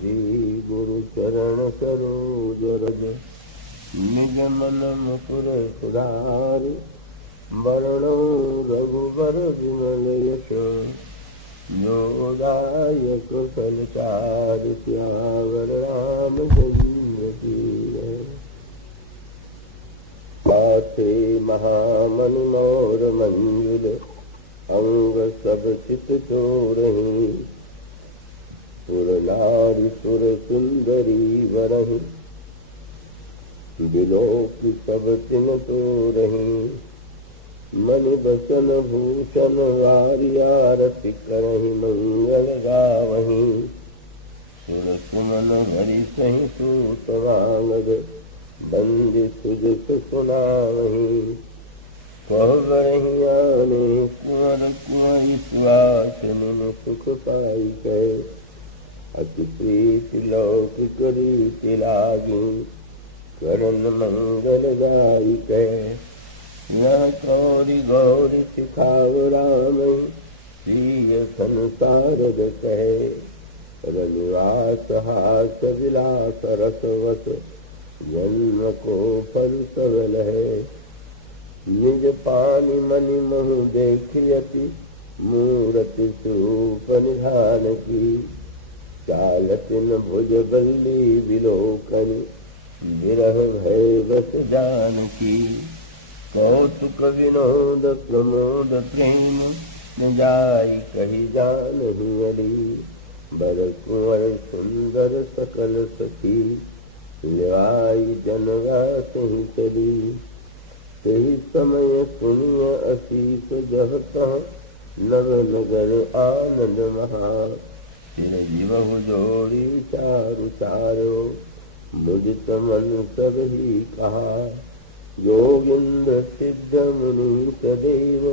श्री गुरु चरण सरोज रज निज मन मुकुर सुधारि वरणो रघुबर विमल यश जोदायक फलचार सियावर रामचंद्र की जय। माथे महामणि मोर मंजुल अंग सब चित चोरहि सुर नारी सुर सुंदरी वरहि बिलोक सब तिन तोरहि मणि बसन भूषण वारियारति करहि मंगल गावहि सुर सुमन हरि सहि सूत वांगद बंदि सुजस सुनावहि कहवरहि आने कुंवर कुंवरि सुहासिनी सुख पाई गए अति प्रीति लौकिक रीति लागी करण मंगल गाई गए यह गौरी गौरी सिखाव राम प्रिय संसारद कहे रनिवास हास विलास रसवस जन्म को फल सबल है निज पानी मणि महु देखियति मूरति स्वरूप निधान की चालतिन भुज बल्ली विलोकन विरह भय बस जानकी कौतुक विनोद प्रमोद प्रेम न जाई कही जानहि अली बर कुंवर सुंदर सकल सखी लिवाई जनवा सही चली सही समय सुनिय असीस जह कह नव नगर आनंद महा फिर जीवहु जोड़ी चारु चारो मुदित मन सब ही कहा योगिंद्र सिद्ध मुनि सदैव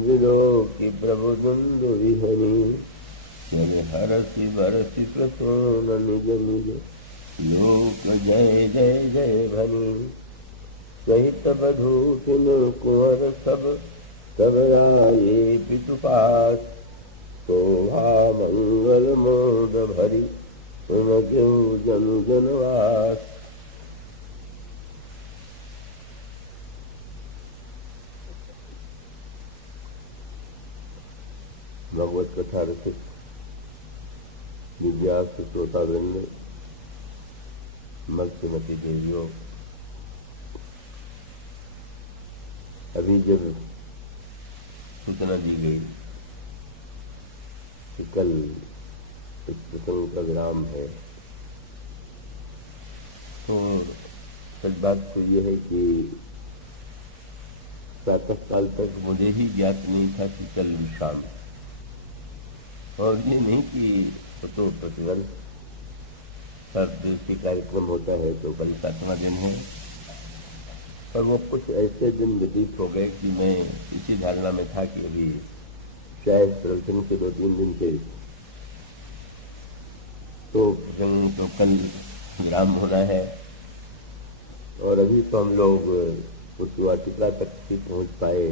विलोकी प्रभु दुंदु विहरी हरसि बरसि प्रसोन निज निज लोक जय जय जय भनी सहित बधूषिन कुंवर सब आये पितु पास शोभा मंगल मोद भरी सुन जो जनु जनवास। भगवत कथा रसिक विद्यार्थ श्रोता वृंद मत्स्यमती देवियों, अभी जब सूचना दी गई कि कल इस प्रसंग का विराम है तो सच बात तो यह है कि प्रातः काल तक मुझे ही ज्ञात नहीं था कि कल विश्राम, और ये नहीं कि तो प्रतिवर्ष हर दिवसीय कार्यक्रम होता है तो कल 7वां दिन है, पर वो कुछ ऐसे दिन व्यतीत हो गए कि मैं इसी धारणा में था कि अभी शायद प्रवचन के 2-3 दिन के तो प्रसंग तो कल विराम होना है, और अभी तो हम लोग उस वाटिका तक ही पहुंच पाए।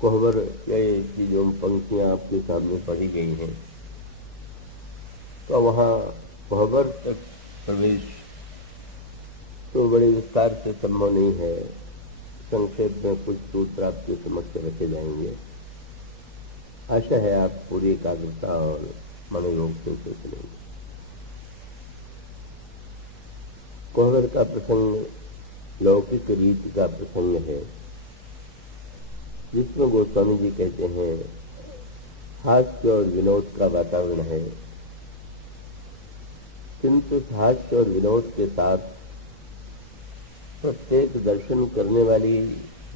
कोहबर की जो पंक्तियां आपके सामने पढ़ी गई हैं तो वहाँ कोहबर तक प्रवेश तो बड़े विस्तार से संभव नहीं है, संक्षेप में कुछ सूत्र आपके समक्ष रखे जाएंगे। आशा है आप पूरी एकाग्रता और मनोयोग से उसे सुनेंगे। कोहबर का प्रसंग लौकिक रीति का प्रसंग है, जिसमें गोस्वामी जी कहते हैं हास्य और विनोद का वातावरण है, किंतु हास्य और विनोद के साथ प्रत्येक दर्शन करने वाली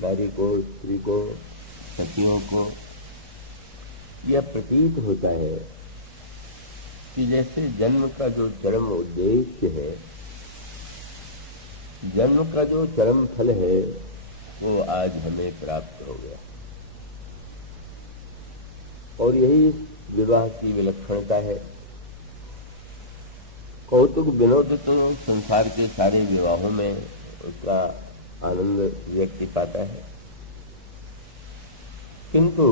नारी को, स्त्री को, सखियों को यह प्रतीत होता है कि जैसे जन्म का जो चरम उद्देश्य है, जन्म का जो चरम फल है वो आज हमें प्राप्त हो गया, और यही विवाह की विलक्षणता है। कौतुक विनोद तो संसार के सारे विवाहों में उसका आनंद व्यक्ति पाता है, किंतु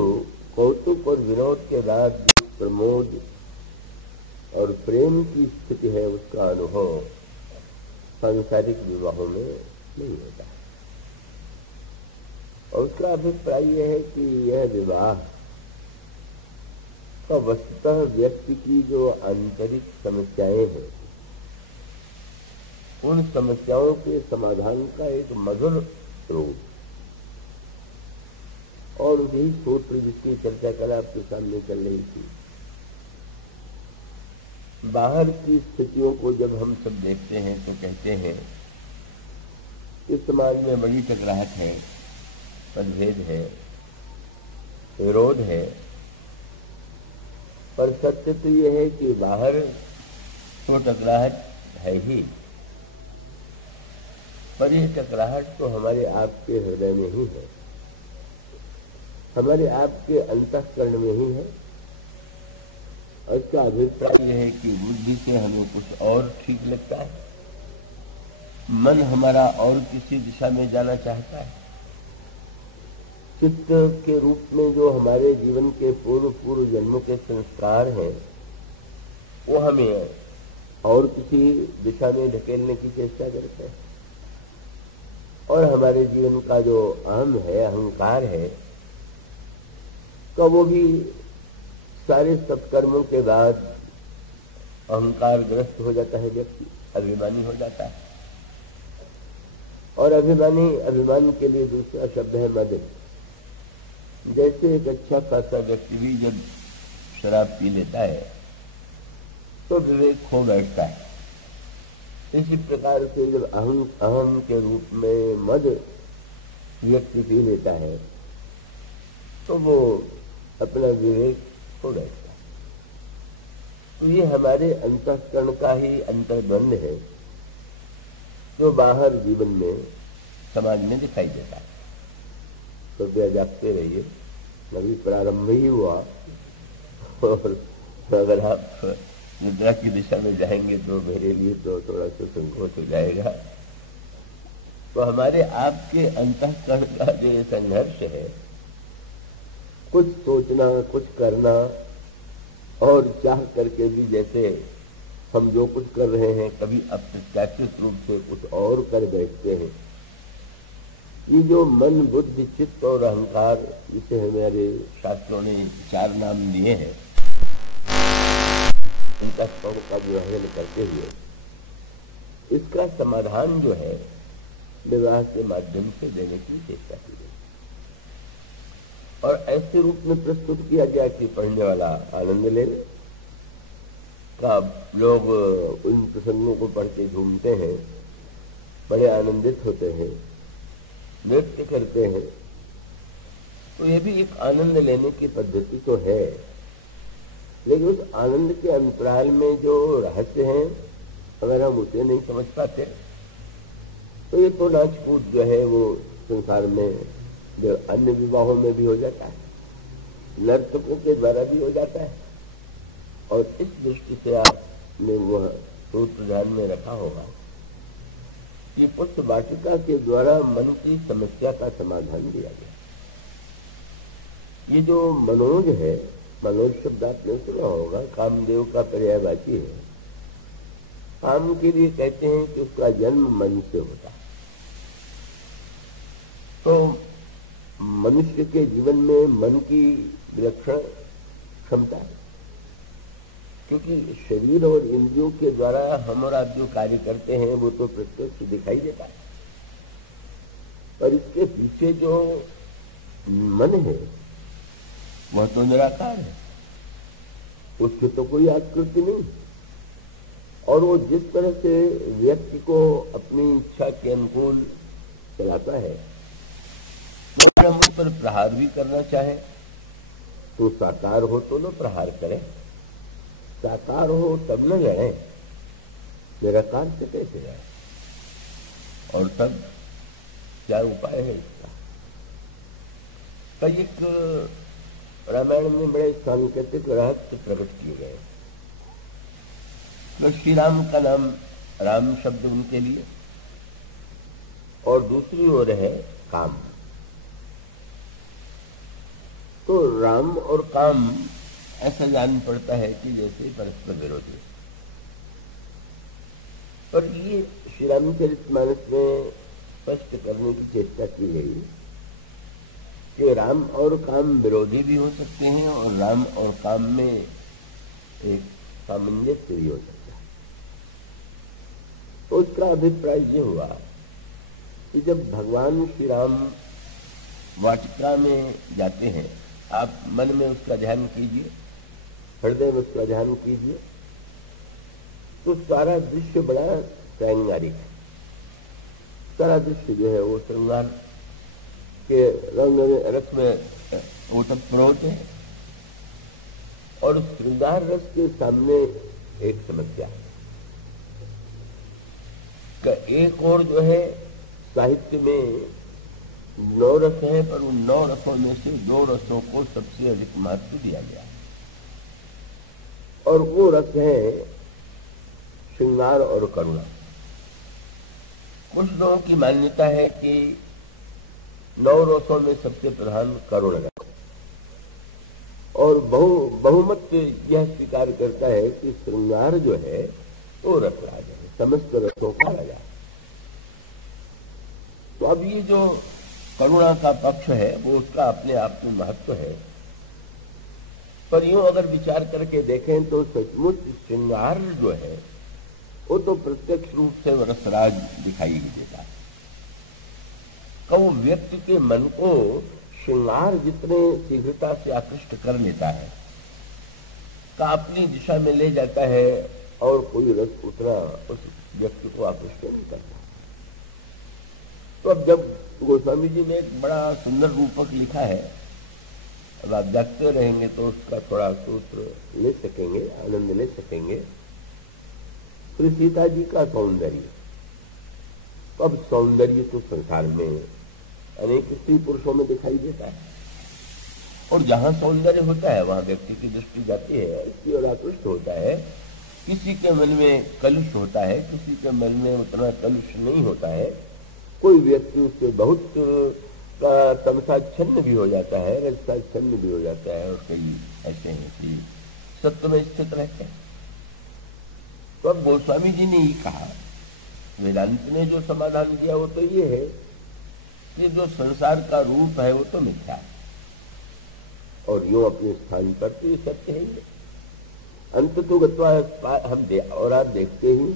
कौतुक और विनोद के बाद प्रमोद और प्रेम की स्थिति है उसका अनुभव सांसारिक विवाहों में नहीं होता। और उसका अभिप्राय यह है कि यह विवाह का वस्तुतः व्यक्ति की जो आंतरिक समस्याएं हैं उन समस्याओं के समाधान का एक मधुर रूप, और यही सूत्र जिसकी चर्चा कल आपके सामने चल रही थी। बाहर की स्थितियों को जब हम सब देखते हैं तो कहते हैं इस समाज में बड़ी टकराहट है, मतभेद है, विरोध है, पर सत्य तो यह है कि बाहर तो टकराहट है ही, पर यह टकराहट तो हमारे आपके हृदय में ही है, हमारे आपके अंतःकरण में ही है। और इसका अभिप्राय यह है कि बुद्धि से हमें कुछ और ठीक लगता है, मन हमारा और किसी दिशा में जाना चाहता है, चित्त के रूप में जो हमारे जीवन के पूर्व जन्मों के संस्कार हैं वो हमें और किसी दिशा में ढकेलने की चेष्टा करते हैं। और हमारे जीवन का जो अहम है, अहंकार है, तो वो भी सारे सत्कर्मों के बाद अहंकारग्रस्त हो जाता है, व्यक्ति अभिमानी हो जाता है। और अभिमान के लिए दूसरा शब्द है मद। जैसे एक अच्छा खासा व्यक्ति भी जब शराब पी लेता है तो विवेक खो बैठता है। इसी प्रकार से जब अहम के रूप में मद व्यक्ति पी लेता है तो वो अपना विवेक खो बैठता है। तो ये हमारे अंतःकरण का ही अंतर्द्वंद है जो बाहर जीवन में समाज में दिखाई देता है। तो जागते रहिए, अभी प्रारंभ ही हुआ, और अगर आप निद्रा की दिशा में जाएंगे तो मेरे लिए तो थोड़ा सा संकोच हो जाएगा। तो हमारे आपके अंतःकरण का जो ये संघर्ष है, कुछ सोचना, कुछ करना, और चाह करके भी जैसे हम जो कुछ कर रहे हैं कभी अप्रत्याशित रूप से कुछ और कर बैठते हैं। ये जो मन, बुद्धि, चित्त और अहंकार, इसे हमारे शास्त्रों ने 4 नाम दिए हैं, इनका स्वर का विभाजन करते हुए इसका समाधान जो है विवाह के माध्यम से देने की चेष्टा की गई। और ऐसे रूप में प्रस्तुत किया गया कि पढ़ने वाला आनंद ले का लोग उन प्रसंगों को पढ़ के झूमते हैं, बड़े आनंदित होते हैं, नृत्य करते हैं। तो ये भी एक आनंद लेने की पद्धति तो है, लेकिन उस आनंद के अंतराल में जो रहस्य है अगर हम उसे नहीं समझ पाते तो ये तो नाच कूद जो है वो संसार में जो अन्य विवाहों में भी हो जाता है, नर्तकों के द्वारा भी हो जाता है। और इस दृष्टि से आपने वह सूत्र ध्यान में रखा होगा, ये पुष्प वाटिका के द्वारा मन की समस्या का समाधान दिया गया। ये जो मनोज है, मनोज शब्द आपने सुना होगा, कामदेव का पर्यायवाची है। काम के लिए कहते हैं कि उसका जन्म मन से होता है। तो मनुष्य के जीवन में मन की विलक्षण क्षमता है, क्योंकि शरीर और इंद्रियों के द्वारा हम और आप जो कार्य करते हैं वो तो प्रत्यक्ष दिखाई देता है, पर इसके पीछे जो मन है वह तो निराकार है, उसकी तो कोई आकृति नहीं। और वो जिस तरह से व्यक्ति को अपनी इच्छा के अनुकूल चलाता है, वो हम उस पर प्रहार भी करना चाहे तो साकार हो तो न प्रहार करे, साकार हो तब न लड़े, निराकार से कैसे लड़े। और तब क्या उपाय है इसका? कई एक रामायण में बड़े सांकेतिक रहस्य प्रकट किए गए। तो श्री राम का नाम राम शब्द उनके लिए, और दूसरी ओर है काम। तो राम और काम ऐसा जान पड़ता है कि जैसे परस्पर विरोधी। पर ये श्री रामचरितमानस में स्पष्ट करने की चेष्टा की गई कि राम और काम विरोधी भी हो सकते हैं और राम और काम में एक सामंजस्य भी हो सकता है। तो उसका अभिप्राय ये हुआ कि जब भगवान श्री राम वाटिका में जाते हैं, आप मन में उसका ध्यान कीजिए, हृदय में उसका ध्यान कीजिए, तो सारा दृश्य बड़ा श्रृंगारिक है। सारा दृश्य जो है वो श्रृंगार के रंग रस में ओतप्रोत है। और उस श्रृंगार रस के सामने एक समस्या है कि एक और जो है साहित्य में 9 रस है, पर उन 9 रसों में से 2 रसों को सबसे अधिक महत्व दिया गया है और वो रस है श्रृंगार और करुणा। कुछ लोगों की मान्यता है कि 9 रसों में सबसे प्रधान करुण रस और बहुमत यह स्वीकार करता है कि श्रृंगार जो है वो रसराज है, समस्त रसों का राजा। तो अब ये जो करुणा का पक्ष है वो उसका अपने आप में महत्व है, पर यूं अगर विचार करके देखें तो सचमुच श्रृंगार जो है वो तो प्रत्यक्ष रूप से रसराज दिखाई देता है। वो व्यक्ति के मन को श्रृंगार जितने शीघ्रता से आकृष्ट कर लेता है का अपनी दिशा में ले जाता है और कोई रस उतना उस व्यक्ति को आकृष्ट नहीं करता। तो अब जब गोस्वामी जी ने एक बड़ा सुंदर रूपक लिखा है, अब आप देखते रहेंगे तो उसका थोड़ा सूत्र ले सकेंगे, आनंद ले सकेंगे। श्री सीता जी का सौंदर्य, अब सौंदर्य तो संसार में अनेक स्त्री पुरुषों में दिखाई देता है और जहां सौंदर्य होता है वहां व्यक्ति की दृष्टि जाती है, इसकी ओर आकृष्ट होता है। किसी के मन में कलुष होता है, किसी के मन में उतना कलुष नहीं होता है। कोई व्यक्ति उससे बहुत तमसाच्छन्न भी हो जाता है, रजसाच्छन्न भी हो जाता है और कई ऐसे हैं कि सत्य में स्थित रहते हैं। तो अब गोस्वामी जी ने ये कहा, वेदांत ने जो समाधान दिया वो तो ये है कि जो संसार का रूप है वो तो मिथ्या है और यूं अपने स्थान पर तो ये सत्य है ही। अंत तो गत्वा हम और आप देखते ही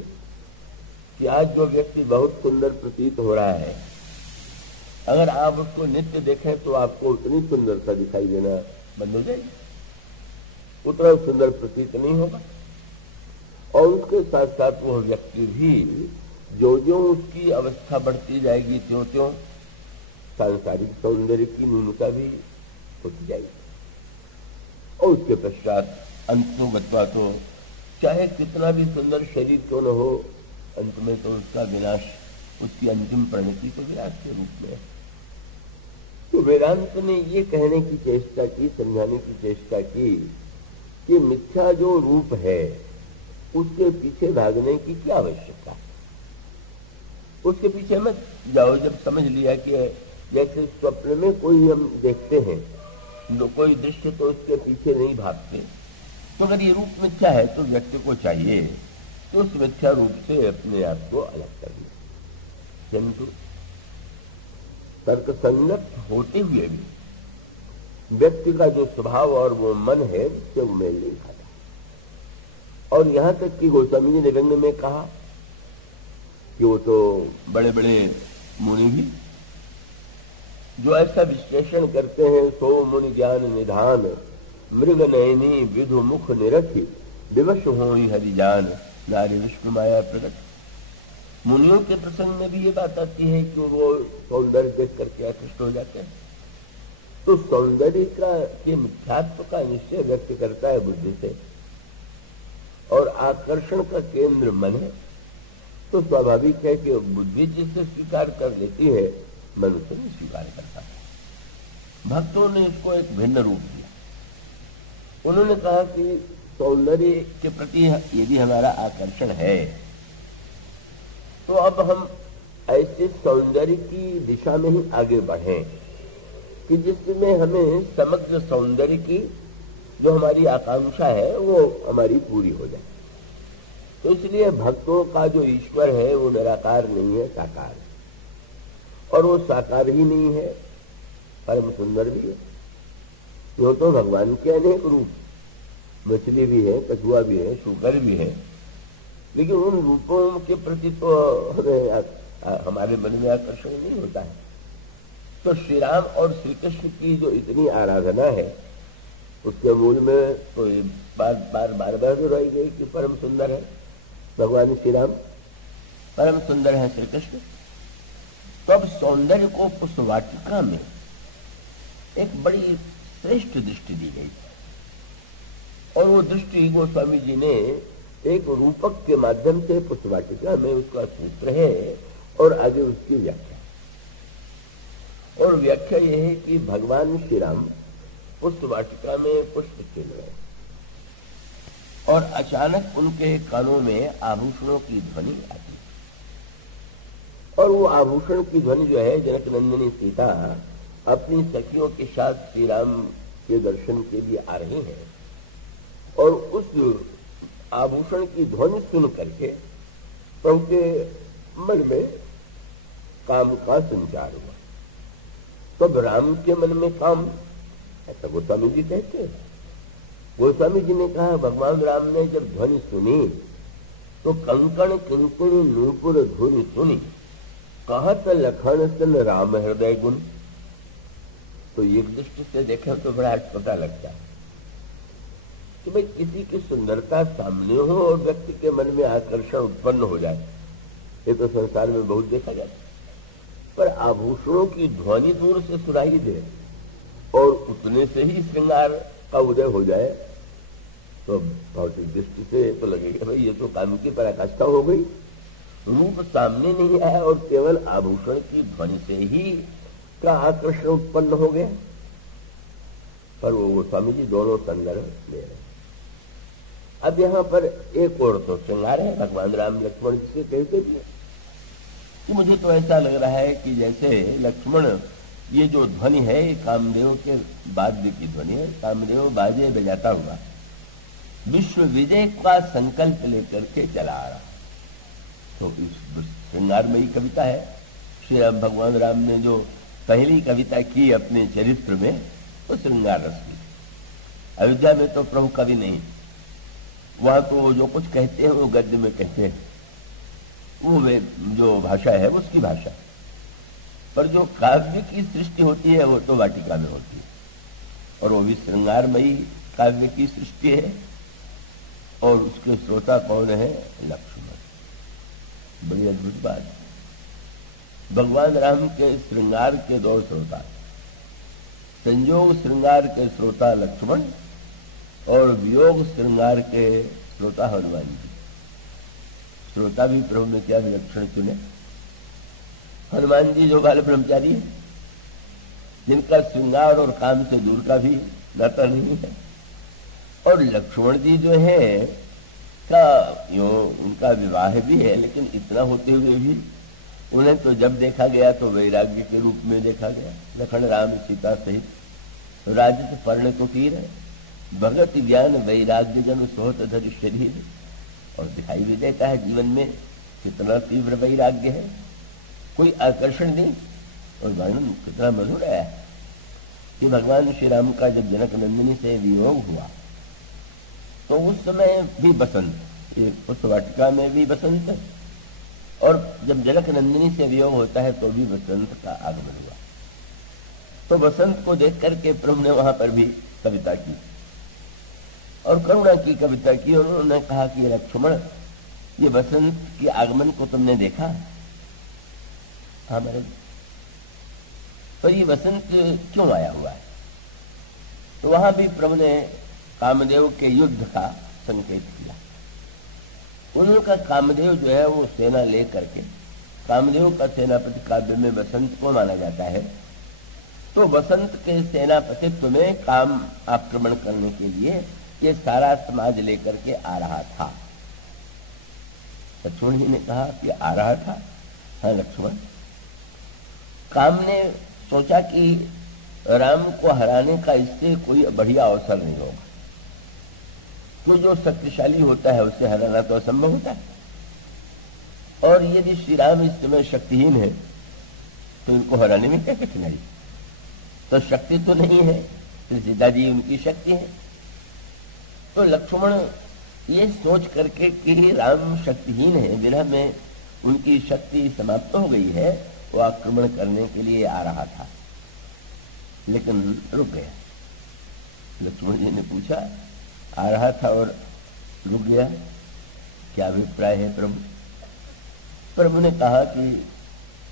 कि आज जो व्यक्ति बहुत सुंदर प्रतीत हो रहा है, अगर आप उसको नित्य देखें तो आपको उतनी सुंदरता दिखाई देना बंद हो जाएगी, उतना सुंदर प्रतीत नहीं होगा। और उसके साथ साथ वह व्यक्ति भी जो जो उसकी अवस्था बढ़ती जाएगी त्यों त्यों सांसारिक सौंदर्य की न्यूनता भी होती जाएगी और उसके पश्चात अंतोगत्वा तो चाहे कितना भी सुंदर शरीर क्यों न हो, अंत में तो उसका विनाश, उसकी अंतिम परिणति तो विनाश के रूप में है। तो वेदांत ने ये कहने की चेष्टा की, समझाने की चेष्टा की कि मिथ्या जो रूप है उसके पीछे भागने की क्या आवश्यकता है। उसके पीछे मत जाओ। जब समझ लिया कि जैसे स्वप्न में कोई हम देखते हैं कोई दृश्य तो उसके पीछे नहीं भागते, तो अगर ये रूप मिथ्या है तो व्यक्ति को चाहिए तो उस मिथ्या रूप से अपने आप को अलग कर ले, किंतु तर्क संगत होते हुए भी व्यक्ति का जो स्वभाव और वो मन है उससे वो मेल नहीं खाता। और यहां तक कि गोस्वामी जी ने रंग में कहा कि वो तो बड़े बड़े मुनि भी जो ऐसा विश्लेषण करते हैं, सो मुनि ज्ञान निधान मृग नयनी विधु मुख निरखी विवश हो हरि जान नारी विष्णु माया प्रकट। मुनियों के प्रसंग में भी ये बात आती है कि वो सौंदर्य देख करके आकृष्ट हो जाते हैं। तो सौंदर्य का के मिथ्यात्व का निश्चय व्यक्त करता है बुद्धि से और आकर्षण का केंद्र मन है, तो स्वाभाविक है कि बुद्धि जिससे स्वीकार कर लेती है मन उसे नहीं स्वीकार करता। भक्तों ने इसको एक भिन्न रूप दिया। उन्होंने कहा कि सौंदर्य के प्रति यदि हमारा आकर्षण है तो अब हम ऐसे सौंदर्य की दिशा में ही आगे बढ़ें कि जिसमें हमें समग्र सौंदर्य की जो हमारी आकांक्षा है वो हमारी पूरी हो जाए। तो इसलिए भक्तों का जो ईश्वर है वो निराकार नहीं है, साकार है। और वो साकार ही नहीं है, परम सुंदर भी है। यो तो भगवान के अनेक रूप, मछली भी है, कछुआ भी है, शुकर भी है, लेकिन उन रूपों के प्रति तो हमारे मन में आकर्षण नहीं होता है। तो श्री राम और श्री कृष्ण की जो इतनी आराधना है उसके मूल में तो बार बार दोहराई गई कि परम सुंदर है भगवान श्री राम, परम सुंदर है श्री कृष्ण। तो अब सौंदर्य को उस वाटिका में एक बड़ी श्रेष्ठ दृष्टि दी गई और वो दृष्टि गोस्वामी जी ने एक रूपक के माध्यम से पुष्पवाटिका में उसका सूत्र है और आगे उसकी व्याख्या। और व्याख्या यह है कि भगवान श्री राम पुष्पवाटिका में पुष्प चल रहे और अचानक उनके कानों में आभूषणों की ध्वनि आती और वो आभूषण की ध्वनि जो है, जनक नंदिनी सीता अपनी सखियों के साथ श्री राम के दर्शन के लिए आ रही हैं और उस आभूषण की ध्वनि सुन करके प्रभु के मन में काम का संचार हुआ। तब राम के मन में काम, ऐसा गोस्वामी जी कहते हैं। गोस्वामी जी ने कहा भगवान राम ने जब ध्वनि सुनी तो कंकण किंकुण नूपुर धुनि सुनी, कहत लखन सन राम हृदय गुण। तो एक दृष्टि से देखें तो बड़ा पता लगता है कि भाई किसी की सुंदरता सामने हो और व्यक्ति के मन में आकर्षण उत्पन्न हो जाए, ये तो संसार में बहुत देखा जाता है। पर आभूषणों की ध्वनि दूर से सुनाई दे और उतने से ही श्रृंगार का उदय हो जाए तो भौतिक दृष्टि से तो लगेगा भाई ये तो काम की पराकाष्ठा हो गई। रूप सामने नहीं आया और केवल आभूषण की ध्वनि से ही का आकर्षण उत्पन्न हो गया। पर वो स्वामी जी दोनों संदर्भ ले रहे। अब यहाँ पर एक और तो श्रृंगार है, भगवान राम लक्ष्मण जी से कहते भी कि मुझे तो ऐसा लग रहा है कि जैसे लक्ष्मण ये जो ध्वनि है कामदेव के वाद्य की ध्वनि है, कामदेव बाजे बजाता हुआ विश्व विजय का संकल्प लेकर के चला आ रहा। तो इस श्रृंगारमयी कविता है। श्री राम भगवान राम ने जो पहली कविता की अपने चरित्र में वो श्रृंगार रस की। अयोध्या में तो प्रभु कवि नहीं, वहां तो जो कुछ कहते हैं वो गद्य में कहते हैं, वो जो भाषा है उसकी भाषा। पर जो काव्य की सृष्टि होती है वो तो वाटिका में होती है और वो भी श्रृंगारमयी काव्य की सृष्टि है। और उसके श्रोता कौन है? लक्ष्मण। बड़ी अद्भुत बात है। भगवान राम के श्रृंगार के दो श्रोता, संयोग श्रृंगार के श्रोता लक्ष्मण और वियोग श्रृंगार के श्रोता हनुमान जी। श्रोता भी प्रभु ने क्या विलक्षण चुने। हनुमान जी जो बाल ब्रह्मचारी है, जिनका श्रृंगार और काम से दूर का भी नाता नहीं है, और लक्ष्मण जी जो है का यो उनका विवाह भी है, लेकिन इतना होते हुए भी उन्हें तो जब देखा गया तो वैराग्य के रूप में देखा गया। लखन राम सीता सहित राजत पर्ण तो तीर है, भगत ज्ञान वैराग्य जन सोहत धर शरीर। और दिखाई भी देता है जीवन में कितना तीव्र वैराग्य है, कोई आकर्षण नहीं। और वर्णन कितना मधुर है कि भगवान श्री राम का जब जनक नंदिनी से वियोग हुआ तो उस समय भी बसंत, उस वाटिका में भी बसंत, और जब जनक नंदिनी से वियोग होता है तो भी बसंत का आगमन हुआ। तो बसंत को देख करके प्रभु ने वहां पर भी कविता की और करुणा की कविता की। और उन्होंने कहा कि लक्ष्मण, ये बसंत के आगमन को तुमने देखा? हाँ महाराज। पर ये बसंत क्यों आया हुआ है? तो वहां भी प्रभु ने कामदेव के युद्ध का संकेत किया। उनका कामदेव जो है वो सेना ले करके, कामदेव का सेनापति काव्य में बसंत को माना जाता है। तो बसंत के सेनापतित्व में काम आक्रमण करने के लिए ये सारा समाज लेकर के आ रहा था। लक्ष्मण जी ने कहा कि आ रहा था? हाँ लक्ष्मण। काम ने सोचा कि राम को हराने का इससे कोई बढ़िया अवसर नहीं होगा, तो जो शक्तिशाली होता है उससे हराना तो असंभव होता है। और यदि श्री राम इस समय शक्तिहीन है तो इनको हराने में क्या कठिनाई? तो शक्ति तो नहीं है, तो सीता जी उनकी शक्ति है। तो लक्ष्मण ये सोच करके कि राम शक्तिहीन है, विरह में उनकी शक्ति समाप्त हो गई है, वो आक्रमण करने के लिए आ रहा था, लेकिन रुक गया। लक्ष्मण जी ने पूछा, आ रहा था और रुक गया, क्या अभिप्राय है प्रभु? प्रभु ने कहा कि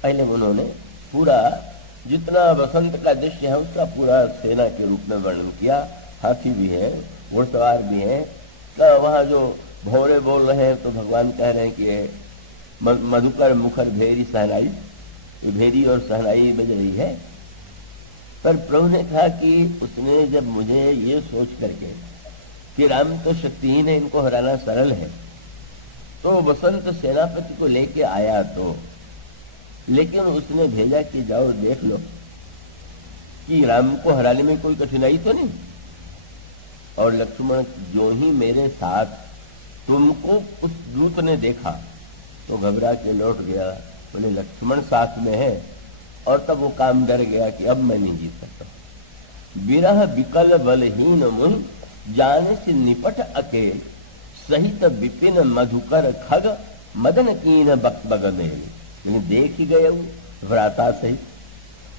पहले उन्होंने पूरा जितना वसंत का दृश्य है उसका पूरा सेना के रूप में वर्णन किया। हाथी भी है, घुड़सवार भी है, तो वहाँ जो भौरे बोल रहे हैं तो भगवान कह रहे हैं कि मधुकर मुखर भेरी सहनाई, ये भेरी और सहनाई बज रही है। पर प्रभु ने कहा कि उसने जब मुझे ये सोच करके कि राम तो शक्तिहीन है, इनको हराना सरल है, तो वसंत सेनापति को लेके आया तो, लेकिन उसने भेजा कि जाओ देख लो कि राम को हराने में कोई कठिनाई तो नहीं। और लक्ष्मण जो ही मेरे साथ तुमको उस दूत ने देखा तो घबरा के लौट गया। बोले लक्ष्मण साथ में है, और तब वो काम डर गया कि अब मैं नहीं जीत सकता। विरह विकल बलहीन मुहि जान से निपट अकेल, सहित विपिन मधुकर खग मदन कीन बक बगमेल। लेकिन देख ही गए व्राता सहित,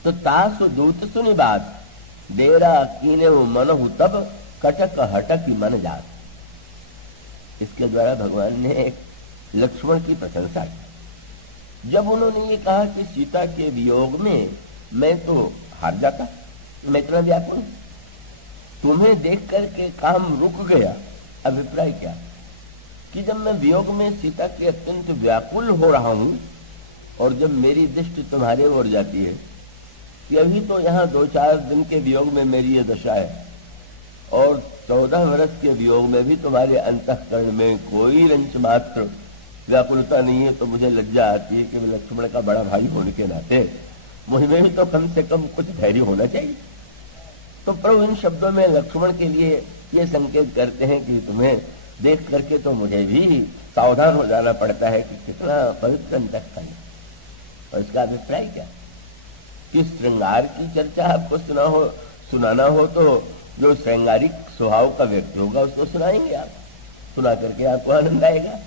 तो तासु दूत सुनि बात, डेरा कीने मनहु तब कटक हटक मन जात। इसके द्वारा भगवान ने लक्ष्मण की प्रशंसा की। जब उन्होंने ये कहा कि सीता के वियोग में मैं तो हार जाता, मैं इतना व्याकुल, तुम्हें देख करके काम रुक गया। अभिप्राय क्या कि जब मैं वियोग में सीता के अत्यंत व्याकुल हो रहा हूं और जब मेरी दृष्टि तुम्हारे ओर जाती है कि अभी तो यहाँ 2-4 दिन के वियोग में मेरी ये दशा है और 14 वर्ष के वियोग में भी तुम्हारे अंतःकरण में कोई रंच मात्र व्याकुलता नहीं है, तो मुझे लज्जा आती है कि मैं लक्ष्मण का बड़ा भाई होने के नाते मुझे भी तो कम से कम कुछ धैर्य होना चाहिए। तो प्रभु इन शब्दों में लक्ष्मण के लिए ये संकेत करते हैं कि तुम्हें देख करके तो मुझे भी सावधान हो जाना पड़ता है कि कितना पवित्र अंतःकरण। और इसका अभिप्राय क्या कि श्रृंगार की चर्चा आपको सुनाना हो तो जो श्रृंगारिक स्वभाव का व्यक्ति होगा उसको सुनाएंगे आप, सुना करके आपको आनंद आएगा।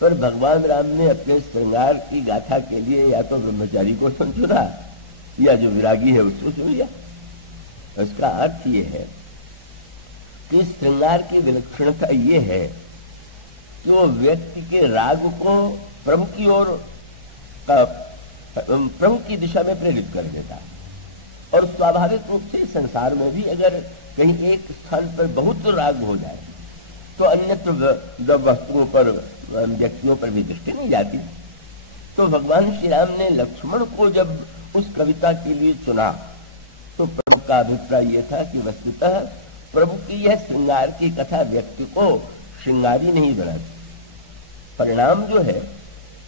पर भगवान राम ने अपने श्रृंगार की गाथा के लिए या तो ब्रह्मचारी को चुना या जो विरागी है उसको चुन लिया। इसका अर्थ ये है कि श्रृंगार की विलक्षणता ये है कि वो व्यक्ति के राग को प्रभु की ओर प्रभु की दिशा में प्रेरित कर देता है। और स्वाभाविक रूप से संसार में भी अगर कहीं एक स्थान पर बहुत राग हो जाए तो अन्यत्र वस्तुओं पर, व्यक्तियों पर भी दृष्टि नहीं जाती। तो भगवान श्री राम ने लक्ष्मण को जब उस कविता के लिए चुना तो प्रभु का अभिप्राय यह था कि वस्तुतः प्रभु की यह श्रृंगार की कथा व्यक्ति को श्रृंगारी नहीं बनाती। परिणाम जो है,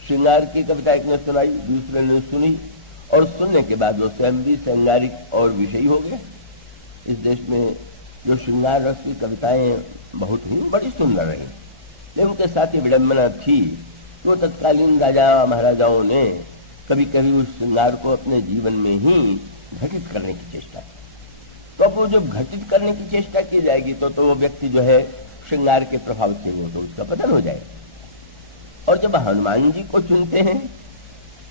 श्रृंगार की कविता एक ने सुनाई, दूसरे ने सुनी, और सुनने के बाद वो स्वयं भी श्रृंगारिक और विषयी हो गया। इस देश में जो श्रृंगार रस की कविताएं बहुत ही बड़ी सुंदर रही, लेकिन उनके साथ ये विडंबना थी कि वो तत्कालीन राजा महाराजाओं ने कभी कभी उस श्रृंगार को अपने जीवन में ही घटित करने की चेष्टा की। तो अब वो जब घटित करने की चेष्टा की जाएगी तो वो व्यक्ति जो है श्रृंगार के प्रभाव से हो तो उसका पतन हो जाएगा। और जब हनुमान जी को चुनते हैं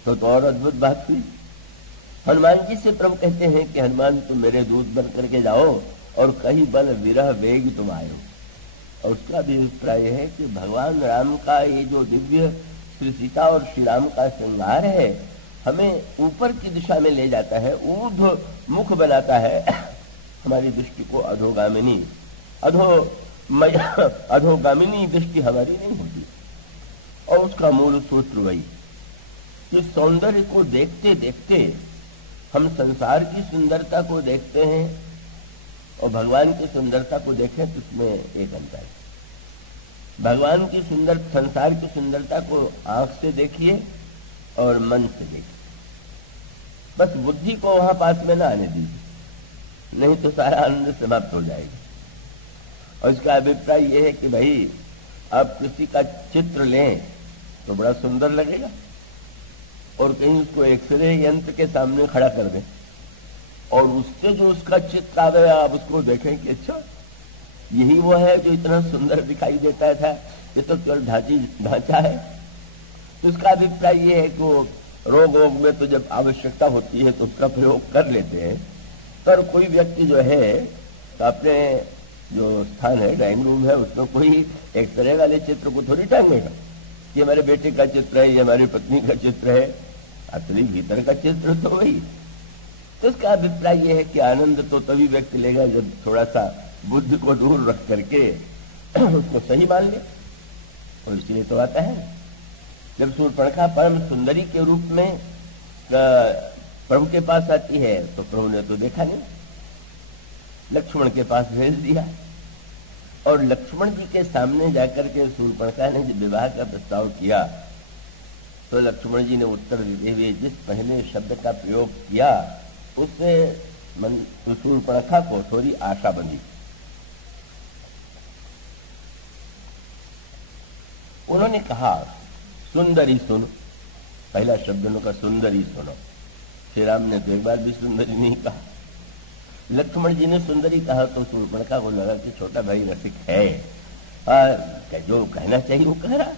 तो और अद्भुत बात हुई। हनुमान जी से प्रभु कहते हैं कि हनुमान तुम मेरे दूत बन करके जाओ और कहीं बल विरह वेग तुम आयो। और उसका भी अभिप्राय है कि भगवान राम का ये जो दिव्य श्री सीता और श्री राम का श्रृंगार है हमें ऊपर की दिशा में ले जाता है, ऊर्ध्व मुख बनाता है, हमारी दृष्टि को अधोगामिनी दृष्टि हमारी नहीं होती। और उसका मूल सूत्र वही कि सौंदर्य को देखते देखते हम संसार की सुंदरता को देखते हैं और भगवान की सुंदरता को देखें तो उसमें एक अंतर है। भगवान की संसार की सुंदरता को आंख से देखिए और मन से देखिए, बस बुद्धि को वहां पास में ना आने दीजिए, नहीं तो सारा आनंद समाप्त हो जाएगा। और इसका अभिप्राय यह है कि भाई आप किसी का चित्र लें तो बड़ा सुंदर लगेगा, और कहीं उसको एक्सरे यंत्र के सामने खड़ा कर दें और उससे जो उसका चित्र आ गया आप उसको देखें कि अच्छा यही वो है जो इतना सुंदर दिखाई देता था, ये तो केवल ढांचा है। तो उसका अभिप्राय ये है कि वो रोग वोग में तो जब आवश्यकता होती है तो उसका प्रयोग कर लेते हैं। पर कोई व्यक्ति जो है तो अपने जो स्थान है डाइनिंग रूम है उसमें कोई एक्सरे वाले चित्र को थोड़ी टांगेगा कि हमारे बेटे का चित्र है, ये हमारी पत्नी का चित्र है, असली भीतर का चित्र तो वही। तो इसका अभिप्राय यह है कि आनंद तो तभी व्यक्ति लेगा जब थोड़ा सा बुद्धि को दूर रख करके उसको सही मान ले, और इसलिए तो आता है जब शूर्पणखा परम सुंदरी के रूप में प्रभु के पास आती है तो प्रभु ने तो देखा नहीं, लक्ष्मण के पास भेज दिया, और लक्ष्मण जी के सामने जाकर के शूर्पणखा ने जब विवाह का प्रस्ताव किया तो लक्ष्मण जी ने उत्तर देते हुए जिस पहले शब्द का प्रयोग किया उससे शूर्पणखा को थोड़ी आशा बंधी। उन्होंने कहा सुंदरी सुन, पहला शब्द उनका सुंदरी सुनो। श्री राम ने तो एक बार भी सुंदरी नहीं कहा, लक्ष्मण जी ने सुंदरी कहा तो शूर्पणखा को लगा कि छोटा भाई रसिक है, जो कहना चाहिए वो कह रहा,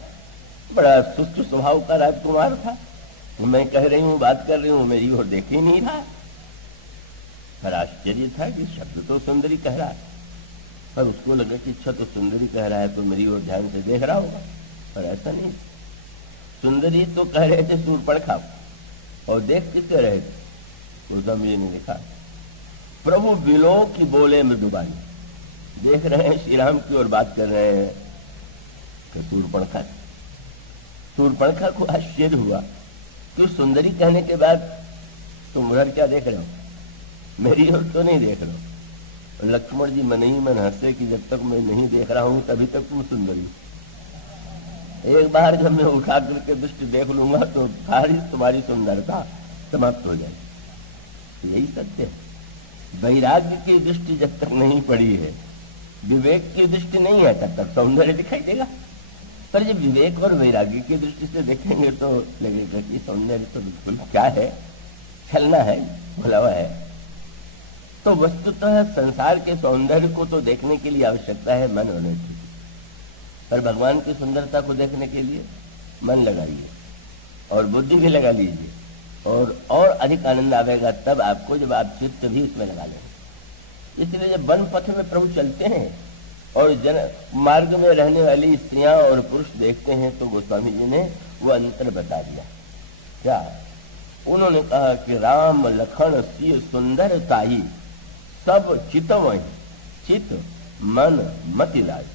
बड़ा सुस्त स्वभाव का राजकुमार था, मैं कह रही हूं बात कर रही हूं मेरी ओर देख ही नहीं रहा। पर आश्चर्य था कि शब्द तो सुंदरी कह रहा है, पर उसको लगा कि अच्छा तो सुंदरी कह रहा है तो मेरी ओर ध्यान से देख रहा होगा, पर ऐसा नहीं। सुंदरी तो कह रहे थे शूर्पणखा और देख किसके रहे थे, गोस्वामी जी ने लिखा प्रभु बिलो की बोले मृदुबानी, देख रहे हैं श्री राम की ओर बात कर रहे हैं कि शूर्पणखा को आश्चर्य हुआ कि सुंदरी कहने के बाद तुम उधर क्या देख रहे हो, मेरी ओर तो नहीं देख रहे हो। लक्ष्मण जी मन ही मन हंसे कि जब तक मैं नहीं देख रहा हूं तभी तक तुम सुंदरी, एक बार जब मैं उठा करके दृष्टि देख लूंगा तो सारी तुम्हारी सुंदरता समाप्त हो जाएगी। यही सत्य है, वैराग्य की दृष्टि जब तक नहीं पड़ी है, विवेक की दृष्टि नहीं है तब तक सौंदर्य दिखाई देगा, पर जब विवेक और वैराग्य की दृष्टि से देखेंगे तो लगेगा कि सौंदर्य तो बिल्कुल क्या है, छलना है, भुलावा है। तो वस्तुतः संसार के सौंदर्य को तो देखने के लिए आवश्यकता है मन होने की, पर भगवान की सुंदरता को देखने के लिए मन लगाइए और बुद्धि भी लगा लीजिए, और अधिक आनंद आवेगा तब आपको जब आप चित्त भी इसमें लगा लेंगे। इसलिए जब वन पथ में प्रभु चलते हैं और मार्ग में रहने वाली स्त्रियां और पुरुष देखते हैं तो गोस्वामी जी ने वो अंतर बता दिया। क्या उन्होंने कहा कि राम लखन सिय सुंदर ताई सब चितवही चित मन मति लाज,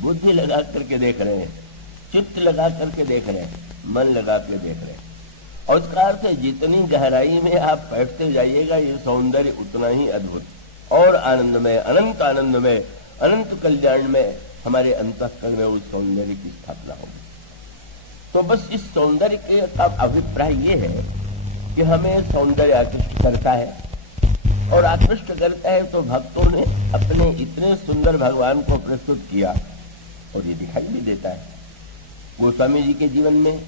बुद्धि लगा करके देख रहे हैं, चित्त लगा करके देख रहे हैं, मन लगा के देख रहे हैं, और उसका अर्थ है जितनी गहराई में आप बैठते जाइएगा ये सौंदर्य उतना ही अद्भुत और आनंदमय, अनंत आनंदमय, अनंत कल्याण में हमारे अंतःकरण में उस सौंदर्य की स्थापना होगी। तो बस इस सौंदर्य के का अभिप्राय ये है कि हमें सौंदर्य आकृष्ट करता है, और आकृष्ट करता है तो भक्तों ने अपने इतने सुंदर भगवान को प्रस्तुत किया और ये दिखाई भी देता है। गोस्वामी जी के जीवन में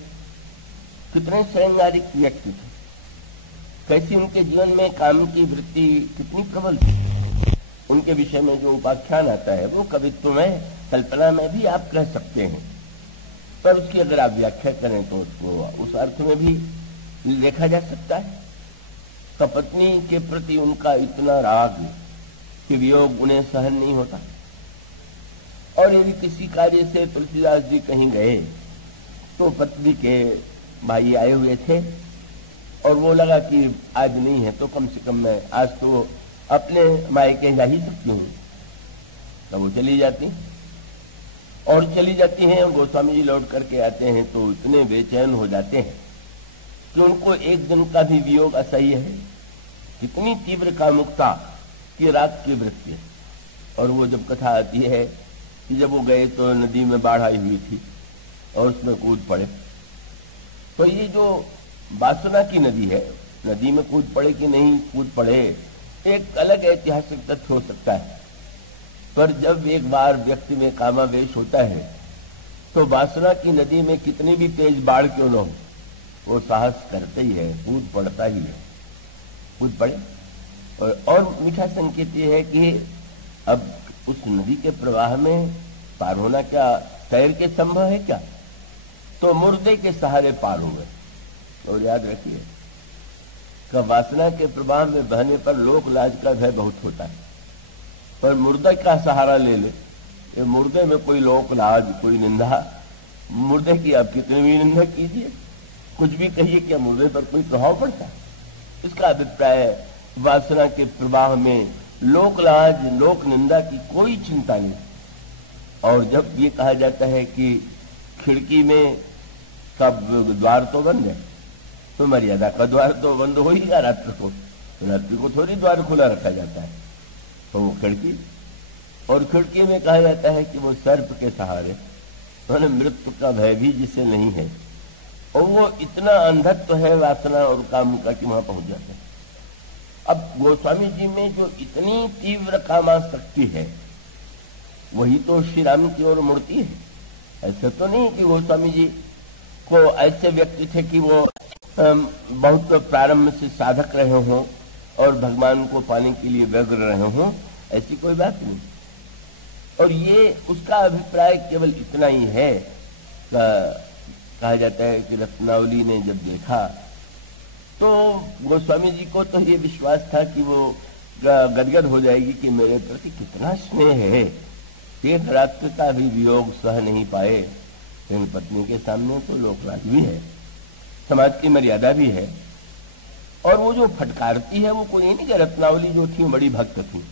कितने श्रृंगारिक व्यक्ति थे, कैसी उनके जीवन में काम की वृत्ति कितनी प्रबल थी, उनके विषय में जो उपाख्यान आता है वो कवित्व में, कल्पना में भी आप कह सकते हैं, पर उसकी अगर आप व्याख्या करें तो उसको उस अर्थ में भी देखा जा सकता है। पत्नी के प्रति उनका इतना राग कि वियोग उन्हें सहन नहीं होता, और यदि किसी कार्य से तुलसीदास जी कहीं गए तो पत्नी के भाई आए हुए थे और वो लगा कि आज नहीं है तो कम से कम मैं आज तो अपने मायके जा ही सकती हूँ, तब वो चली जाती हैं और गोस्वामी जी लौट करके आते हैं तो इतने बेचैन हो जाते हैं कि उनको एक दिन का भी वियोग असह्य है, कितनी तीव्र कामुकता की रात की वृत्ति है। और वो जब कथा आती है कि जब वो गए तो नदी में बाढ़ आई हुई थी और उसमें कूद पड़े, तो ये जो वासना की नदी है, नदी में कूद पड़े कि नहीं कूद पड़े एक अलग ऐतिहासिक तथ्य हो सकता है, पर जब एक बार व्यक्ति में कामावेश होता है तो वासना की नदी में कितनी भी तेज बाढ़ क्यों न हो, वो साहस करते ही है, कूद पड़ता ही है, कूद पड़े। और मीठा संकेत ये है कि अब उस नदी के प्रवाह में पार होना क्या तैर के संभव है क्या? तो मुर्दे के सहारे पार हुए। और याद रखिए कि वासना के प्रवाह में बहने पर लोक लाज का भय बहुत होता है, पर मुर्दे का सहारा ले ले, ये मुर्दे में कोई लोक लाज, कोई निंदा, मुर्दे की आप कितनी भी निंदा कीजिए, कुछ भी कहिए, क्या मुर्दे पर कोई प्रभाव पड़ता है? इसका अभिप्राय वासना के प्रवाह में लोक लाज, लोक निंदा की कोई चिंता नहीं। और जब ये कहा जाता है कि खिड़की में कब द्वार तो बंद है, तो मर्यादा का द्वार तो बंद हो ही गया रात्रि को, तो रात्रि को थोड़ी द्वार खुला रखा जाता है, तो वो खिड़की। और खिड़की में कहा जाता है कि वो सर्प के सहारे, उन्हें मृत्यु का भय भी जिसे नहीं है, और वो इतना अंधत्व है वासना और काम का कि वहां पहुंच जाते हैं। अब गोस्वामी जी में जो इतनी तीव्र कामासक्ति है, वही तो श्री राम की ओर मूर्ति है। ऐसा तो नहीं कि गोस्वामी जी को ऐसे व्यक्ति थे कि वो बहुत प्रारंभ से साधक रहे हों और भगवान को पाने के लिए व्यग्र रहे हों, ऐसी कोई बात नहीं। और ये उसका अभिप्राय केवल इतना ही है, कहा जाता है कि रत्नावली ने जब देखा तो गोस्वामी जी को तो ये विश्वास था कि वो गदगद हो जाएगी कि मेरे प्रति कितना स्नेह है, एक रात्र का भी वियोग सह नहीं पाए। लेकिन पत्नी के सामने तो लोकलाज भी है, समाज की मर्यादा भी है, और वो जो फटकारती है वो कोई नहीं कि रत्नावली जो थी बड़ी भक्त थी।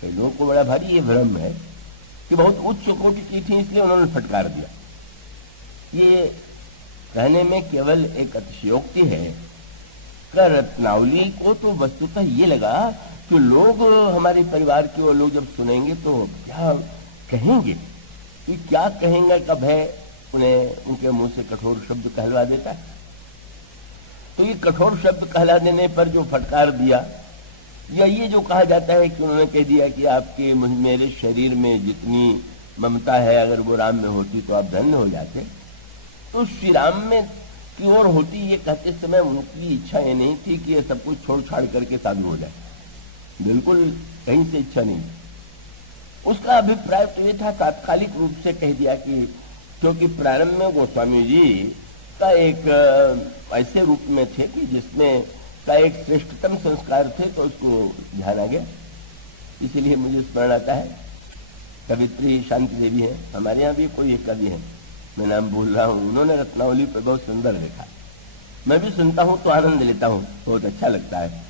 कई लोगों को बड़ा भारी ये भ्रम है कि बहुत उच्च कोटि की थी इसलिए उन्होंने फटकार दिया। ये कहने में केवल एक अतिशयोक्ति है कि रत्नावली को तो वस्तुतः ये लगा कि लोग, हमारे परिवार के वो लोग जब सुनेंगे तो क्या कहेंगे, कि क्या कहेंगे का भय उन्हें उनके मुंह से कठोर शब्द कहलवा देता है। तो ये कठोर शब्द कहला देने पर जो फटकार दिया, या ये जो कहा जाता है कि उन्होंने कह दिया कि आपके मेरे शरीर में जितनी ममता है अगर वो राम में होती तो आप धन्य हो जाते, तो श्री राम में की ओर होती। ये कहते समय उनकी इच्छा ये नहीं थी कि ये सब कुछ छोड़ छाड़ करके साधु हो जाए, बिल्कुल कहीं से इच्छा नहीं। उसका अभिप्राय तो ये था, तात्कालिक रूप से कह दिया कि क्योंकि प्रारंभ में गोस्वामी जी का एक ऐसे रूप में थे कि जिसमें का एक श्रेष्ठतम संस्कार थे, तो उसको ध्यान आ गया। इसीलिए मुझे स्मरण आता है, कवित्री शांति देवी है, हमारे यहाँ भी कोई एक कवि है, मैं नाम भूल रहा हूँ, उन्होंने रत्नावली पर बहुत सुंदर लिखा। मैं भी सुनता हूँ तो आनंद लेता हूँ, बहुत अच्छा लगता है।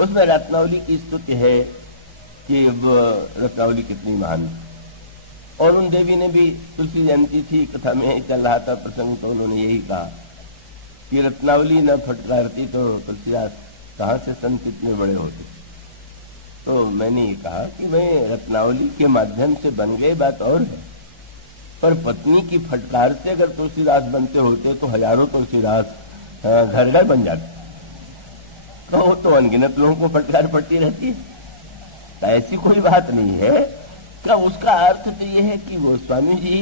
उसमें रत्नावली की स्तुति है कि रत्नावली कितनी महान। और उन देवी ने भी, तुलसी जयंती थी, कथा में चल रहा था प्रसंग, तो उन्होंने यही कहा कि रत्नावली न फटकारती तो तुलसीदास कहाँ से संत इतने बड़े होते। तो मैंने ये कहा कि मैं रत्नावली के माध्यम से बन गए बात और है, पर पत्नी की फटकार से अगर तुलसीदास बनते होते तो हजारों तुलसीदास घर घर बन जाते। तो अनगिनत लोगों को फटकार पड़ती रहती है, तो ऐसी कोई बात नहीं है। का उसका अर्थ तो यह है कि गोस्वामी जी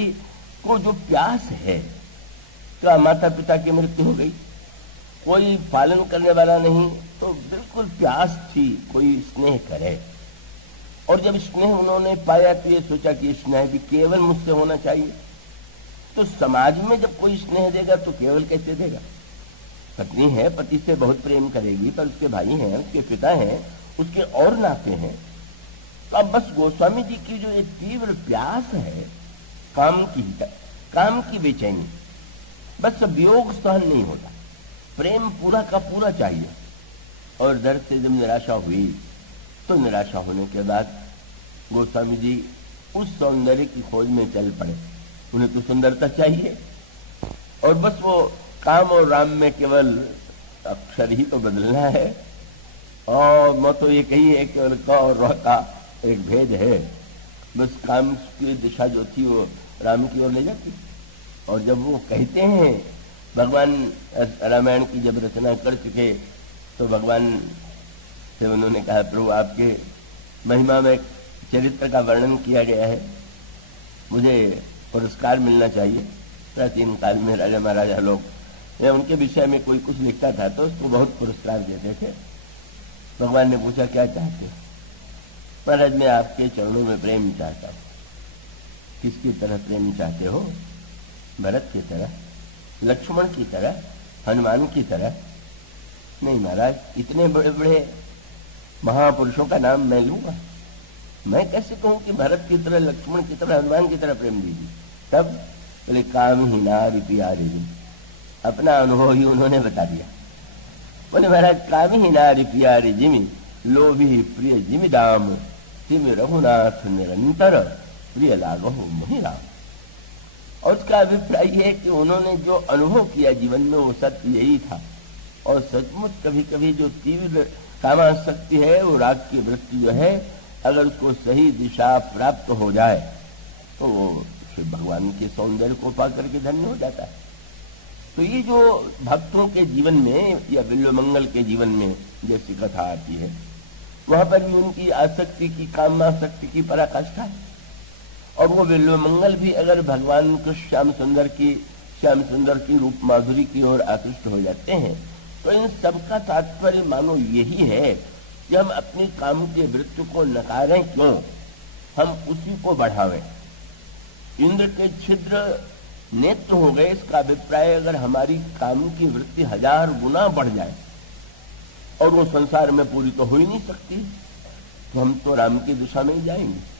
को जो प्यास है, का माता पिता की मृत्यु हो गई, कोई पालन करने वाला नहीं, तो बिल्कुल प्यास थी कोई स्नेह करे। और जब स्नेह उन्होंने पाया तो ये सोचा कि स्नेह भी केवल मुझसे होना चाहिए। तो समाज में जब कोई स्नेह देगा तो केवल कैसे देगा? पत्नी है, पति से बहुत प्रेम करेगी, पर उसके भाई हैं, उसके पिता हैं, उसके और नाते हैं। तो अब बस गोस्वामी जी की जो ये तीव्र प्यास है काम की बेचैनी, बस वियोग सहन नहीं होता, प्रेम पूरा का पूरा चाहिए। और दर्द से जब निराशा हुई तो निराशा होने के बाद गोस्वामी जी उस सौंदर्य की खोज में चल पड़े। उन्हें तो सुंदरता चाहिए, और बस वो काम और राम में केवल अक्षर ही तो बदलना है। और मैं तो ये कही है केवल क और र का एक भेद है, बस काम की दिशा जो थी वो राम की ओर ले जाती। और जब वो कहते हैं, भगवान रामायण की जब रचना कर चुके तो भगवान से उन्होंने कहा, प्रभु आपके महिमा में चरित्र का वर्णन किया गया है। मुझे पुरस्कार मिलना चाहिए। प्राचीन काल में राजा महाराजा लोग या उनके विषय में कोई कुछ लिखता था तो उसको बहुत पुरस्कार देते थे। भगवान ने पूछा क्या चाहते हो? महाराज मैं आपके चरणों में प्रेम चाहता हूँ। किसकी तरह प्रेम चाहते हो? भरत की तरह, लक्ष्मण की तरह, हनुमान की तरह? नहीं महाराज, इतने बड़े बड़े महापुरुषों का नाम मैं लूंगा, मैं कैसे कहूं कि भरत की तरह, लक्ष्मण की तरह, हनुमान की तरह प्रेम दीजिए? तब बोले काम ही नारी प्यारी। अपना अनुभव ही उन्होंने बता दिया। बोले महाराज काम ही नारी प्यारी जिमी लोभी प्रिय जिमी दाम तिमि रघुनाथ निरंतर प्रिय लागो मोहि राम। और उसका अभिप्राय है कि उन्होंने जो अनुभव किया जीवन में वो सत्य यही था। और सचमुच कभी कभी जो तीव्र कामासक्ति है, वो राग की वृत्ति जो है, अगर उसको सही दिशा प्राप्त हो जाए तो वो श्री भगवान के सौंदर्य को पा करके धन्य हो जाता है। तो ये जो भक्तों के जीवन में या बिल्वमंगल के जीवन में जैसी कथा आती है, वहां पर भी उनकी आसक्ति की, कामासक्ति की पराकाष्ठा है। और वो बिल्वमंगल भी अगर भगवान को श्याम सुंदर की रूप माधुरी की ओर आकृष्ट हो जाते हैं, तो इन सबका तात्पर्य मानो यही है कि हम अपनी काम के वृत्ति को नकारें क्यों, हम उसी को बढ़ावें। इंद्र के छिद्र नेत्र हो गए, इसका अभिप्राय अगर हमारी काम की वृत्ति 1000 गुना बढ़ जाए, और वो संसार में पूरी तो हो ही नहीं सकती, तो हम तो राम की दिशा में ही जाएंगे।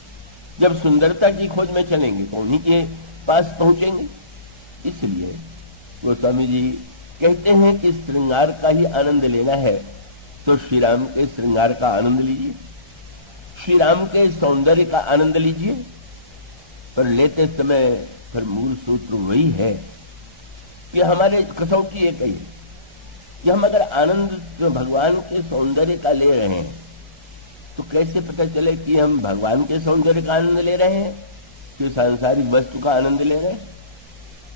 जब सुंदरता की खोज में चलेंगे तो उन्हीं के पास पहुंचेंगे। इसलिए गोस्वामी जी कहते हैं कि श्रृंगार का ही आनंद लेना है तो श्री राम के श्रृंगार का आनंद लीजिए, श्री राम के सौंदर्य का आनंद लीजिए। पर लेते समय फिर मूल सूत्र वही है कि हमारे कसौटी एक ही कि हम अगर आनंद तो भगवान के सौंदर्य का ले रहे हैं, तो कैसे पता चले कि हम भगवान के सौंदर्य का आनंद ले रहे हैं कि सांसारिक वस्तु का आनंद ले रहे हैं?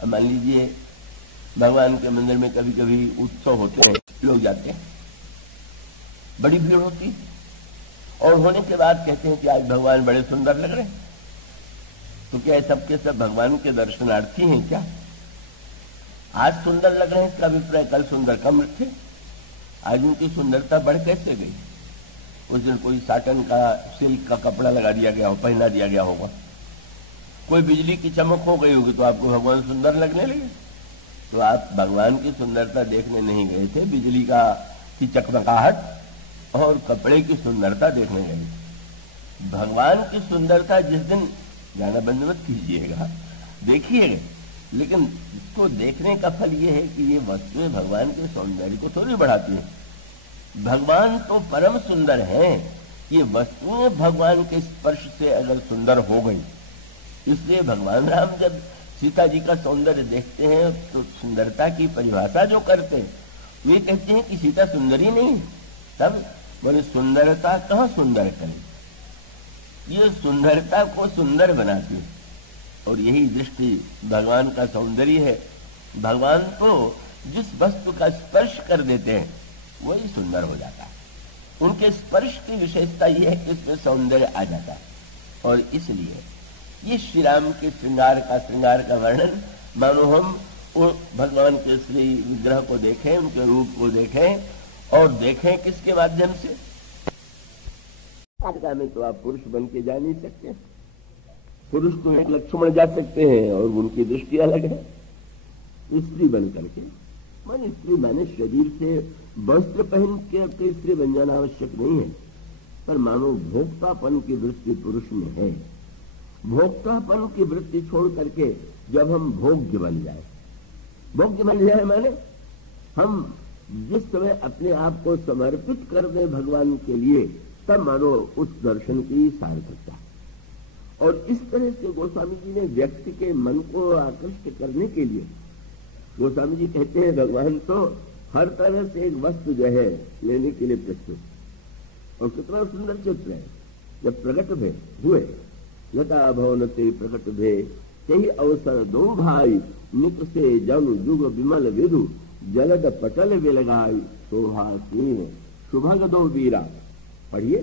अब मान लीजिए भगवान के मंदिर में कभी कभी उत्सव होते हैं, लोग जाते हैं, बड़ी भीड़ होती है, और होने के बाद कहते हैं कि आज भगवान बड़े सुंदर लग रहे हैं। तो क्या सबके सब भगवान के दर्शनार्थी हैं क्या? आज सुंदर लग रहे हैं इसका अभिप्राय कल सुंदर कम थे? आज उनकी सुंदरता बढ़ कैसे गई? उस दिन कोई साटन का, सिल्क का कपड़ा लगा दिया गया हो, पहना दिया गया होगा, कोई बिजली की चमक हो गई होगी तो आपको भगवान सुंदर लगने लगे। तो आप भगवान की सुंदरता देखने नहीं गए थे, बिजली की चकमकाहट और कपड़े की सुंदरता देखने गए। भगवान की सुंदरता जिस दिन, गाना बंद मत कीजिएगा, देखिएगा, लेकिन इसको देखने का फल ये है कि ये वस्तुएं भगवान के सौंदर्य को थोड़ी बढ़ाती है। भगवान तो परम सुंदर हैं, ये वस्तुएं भगवान के स्पर्श से अगर सुंदर हो गई, इसलिए भगवान राम जब सीता जी का सौंदर्य देखते हैं तो सुंदरता की परिभाषा जो करते हैं, वे कहते हैं कि सीता सुंदरी नहीं। तब बोले सुंदरता कहाँ सुंदर करे, ये सुंदरता को सुंदर बनाती है। और यही दृष्टि भगवान का सौंदर्य है। भगवान तो जिस वस्तु का स्पर्श कर देते हैं वही सुंदर हो जाता है। उनके स्पर्श की विशेषता यह है कि इसमें सौंदर्य आ जाता है। और इसलिए ये श्री राम के श्रृंगार का वर्णन, मानो हम भगवान के श्री विग्रह को देखें, उनके रूप को देखें, और देखें किसके माध्यम से? में तो आप पुरुष बन के जा नहीं सकते। पुरुष तो एक लक्ष्मण जा सकते हैं और उनकी दृष्टि अलग है। स्त्री बन करके, माने स्त्री माने शरीर से वस्त्र पहन के स्त्री बन जाना आवश्यक नहीं है, पर मानो भोक्तापन की वृत्ति पुरुष में है। भोक्तापन की वृत्ति छोड़ करके जब हम भोग्य बन जाए माने हम जिस समय अपने आप को समर्पित कर दें भगवान के लिए, तब मानो उस दर्शन की सार्थकता। और इस तरह से गोस्वामी जी ने व्यक्ति के मन को आकृष्ट करने के लिए, गोस्वामी जी कहते हैं भगवान तो हर तरह से एक वस्तु जो है लेने के लिए प्रस्तुत। और कितना सुंदर चित्र है, जब प्रकट भे हुए लता भवनते प्रकट भे यही अवसर दो भाई, निक से जन जुग विमल विधु जलद पटल विलगाई शोभा सिंह शुभग दो वीरा। पढ़िए,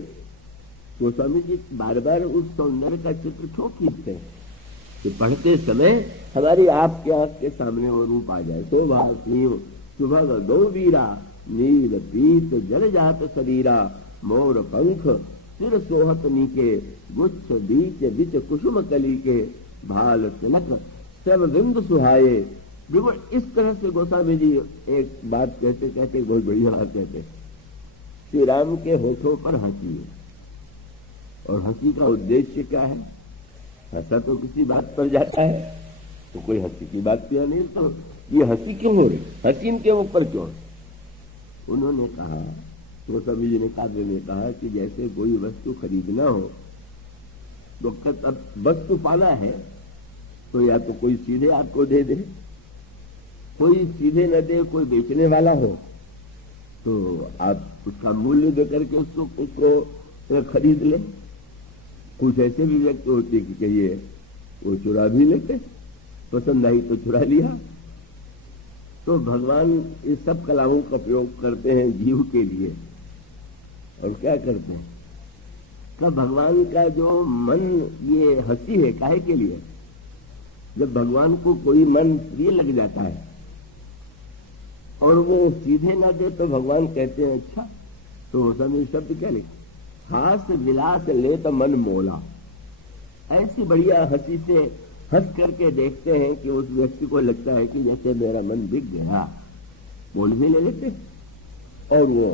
गोस्वामी जी बार बार उस सौंदर्य का चित्र क्यों खींचते हैं कि पढ़ते समय हमारी आपके आंख के सामने वो रूप आ जाए। शोभा स्नीव सुभग दो वीरा, नील पीत जल जात शरीरा, मोर पंख सिर सोहत नीके, गुच्छ बीच बिच कुसुम कली के, भाल तिलक सब बिंद सुहाये। बिल्कुल इस तरह से गोस्वामी जी एक बात कहते कहते बहुत बढ़िया बात कहते, श्री राम के होठों पर हंसी है, और हंसी का उद्देश्य क्या है? हंसा तो किसी बात पर जाता है, तो कोई हंसी की बात किया नहीं, तो ये हंसी क्यों हो रही, हंसी इनके ऊपर क्यों? उन्होंने कहा, गोस्वामी जी ने काव्य में कहा कि जैसे कोई वस्तु खरीदना हो तो अब वस्तु पाना है तो या तो कोई सीधे आपको दे दे, कोई सीधे न दे, कोई बेचने वाला हो तो आप उसका मूल्य दे करके उसको खरीद ले। कुछ ऐसे भी व्यक्ति होते कि कहिए वो चुरा भी लेते, पसंद आई तो चुरा लिया। तो भगवान इस सब कलाओं का प्रयोग करते हैं जीव के लिए, और क्या करते हैं का भगवान का जो मन ये हंसी है काहे के लिए? जब भगवान को कोई मन प्रिय लग जाता है और वो सीधे ना दे तो भगवान कहते हैं अच्छा, तो समय शब्द क्या लिखे, हास विलास ले तो मन मोला। ऐसी बढ़िया हंसी से हंस करके देखते हैं कि उस व्यक्ति को लगता है कि जैसे मेरा मन बिक गया, मोल भी ले लेते और वो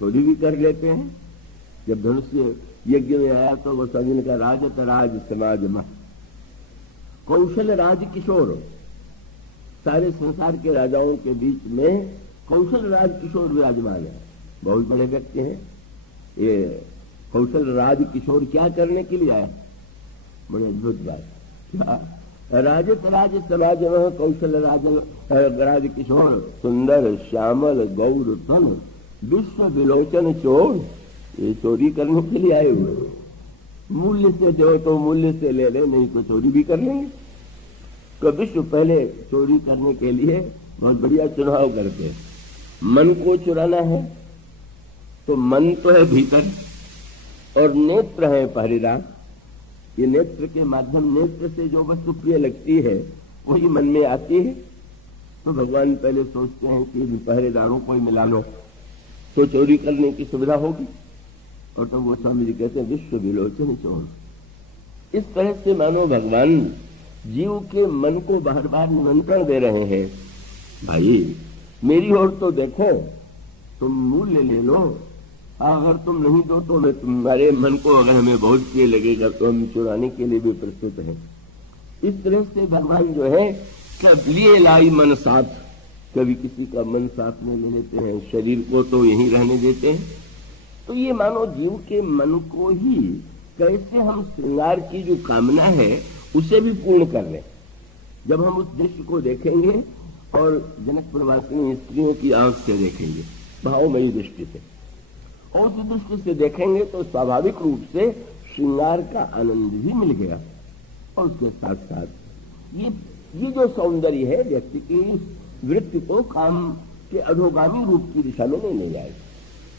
चोरी भी कर लेते हैं। जब धनुष यज्ञ में आया तो वो सभी का राजत राज समाज में कौशल राज किशोर, सारे संसार के राजाओं के बीच में कौशल राज किशोर विराजमान है, बहुत बड़े व्यक्ति हैं। ये कौशल राज किशोर क्या करने के लिए आया? बड़े अद्भुत बात, राजत राज समाज में कौशल राज किशोर, सुंदर श्यामल गौर तन विश्व विलोचन चोर। ये चोरी करने के लिए आए हुए, मूल्य से दो तो मूल्य से ले ले, नहीं तो चोरी भी कर लेंगे। तो विश्व पहले चोरी करने के लिए बहुत बढ़िया चुनाव करते हैं। मन को चुराना है तो मन तो है भीतर, और नेत्र है पहरेदार। ये नेत्र के माध्यम, नेत्र से जो वस्तु प्रिय लगती है वही मन में आती है। तो भगवान पहले सोचते हैं कि पहरेदारों को ही मिला लो तो चोरी करने की सुविधा होगी, और तो वो स्वामी जी कहते हैं विश्व विलोचन चोर। इस तरह से मानो भगवान जीव के मन को बार बार निमंत्रण दे रहे हैं, भाई मेरी ओर तो देखो, तुम मूल्य ले लो, अगर तुम नहीं दो तो मैं तुम्हारे मन को अगर हमें बहुत प्रिय लगेगा तो हम चुराने के लिए भी प्रस्तुत हैं। इस तरह से भगवान जो है कब लिए लाई मन साथ, कभी किसी का मन साथ में ले लेते हैं, शरीर को तो यहीं रहने देते हैं। तो ये मानो जीव के मन को ही कैसे हम श्रृंगार की जो कामना है उसे भी पूर्ण कर लें। जब हम उस दृश्य को देखेंगे और जनकपुर वासिनी स्त्रियों की आंख से देखेंगे, भावमयी दृष्टि से, और उस दृष्टि से देखेंगे तो स्वाभाविक रूप से श्रृंगार का आनंद भी मिल गया। और उसके साथ साथ ये जो सौंदर्य है व्यक्ति की वृत्ति को काम के अधोगामी रूप की दिशा में नहीं ले जाएगा।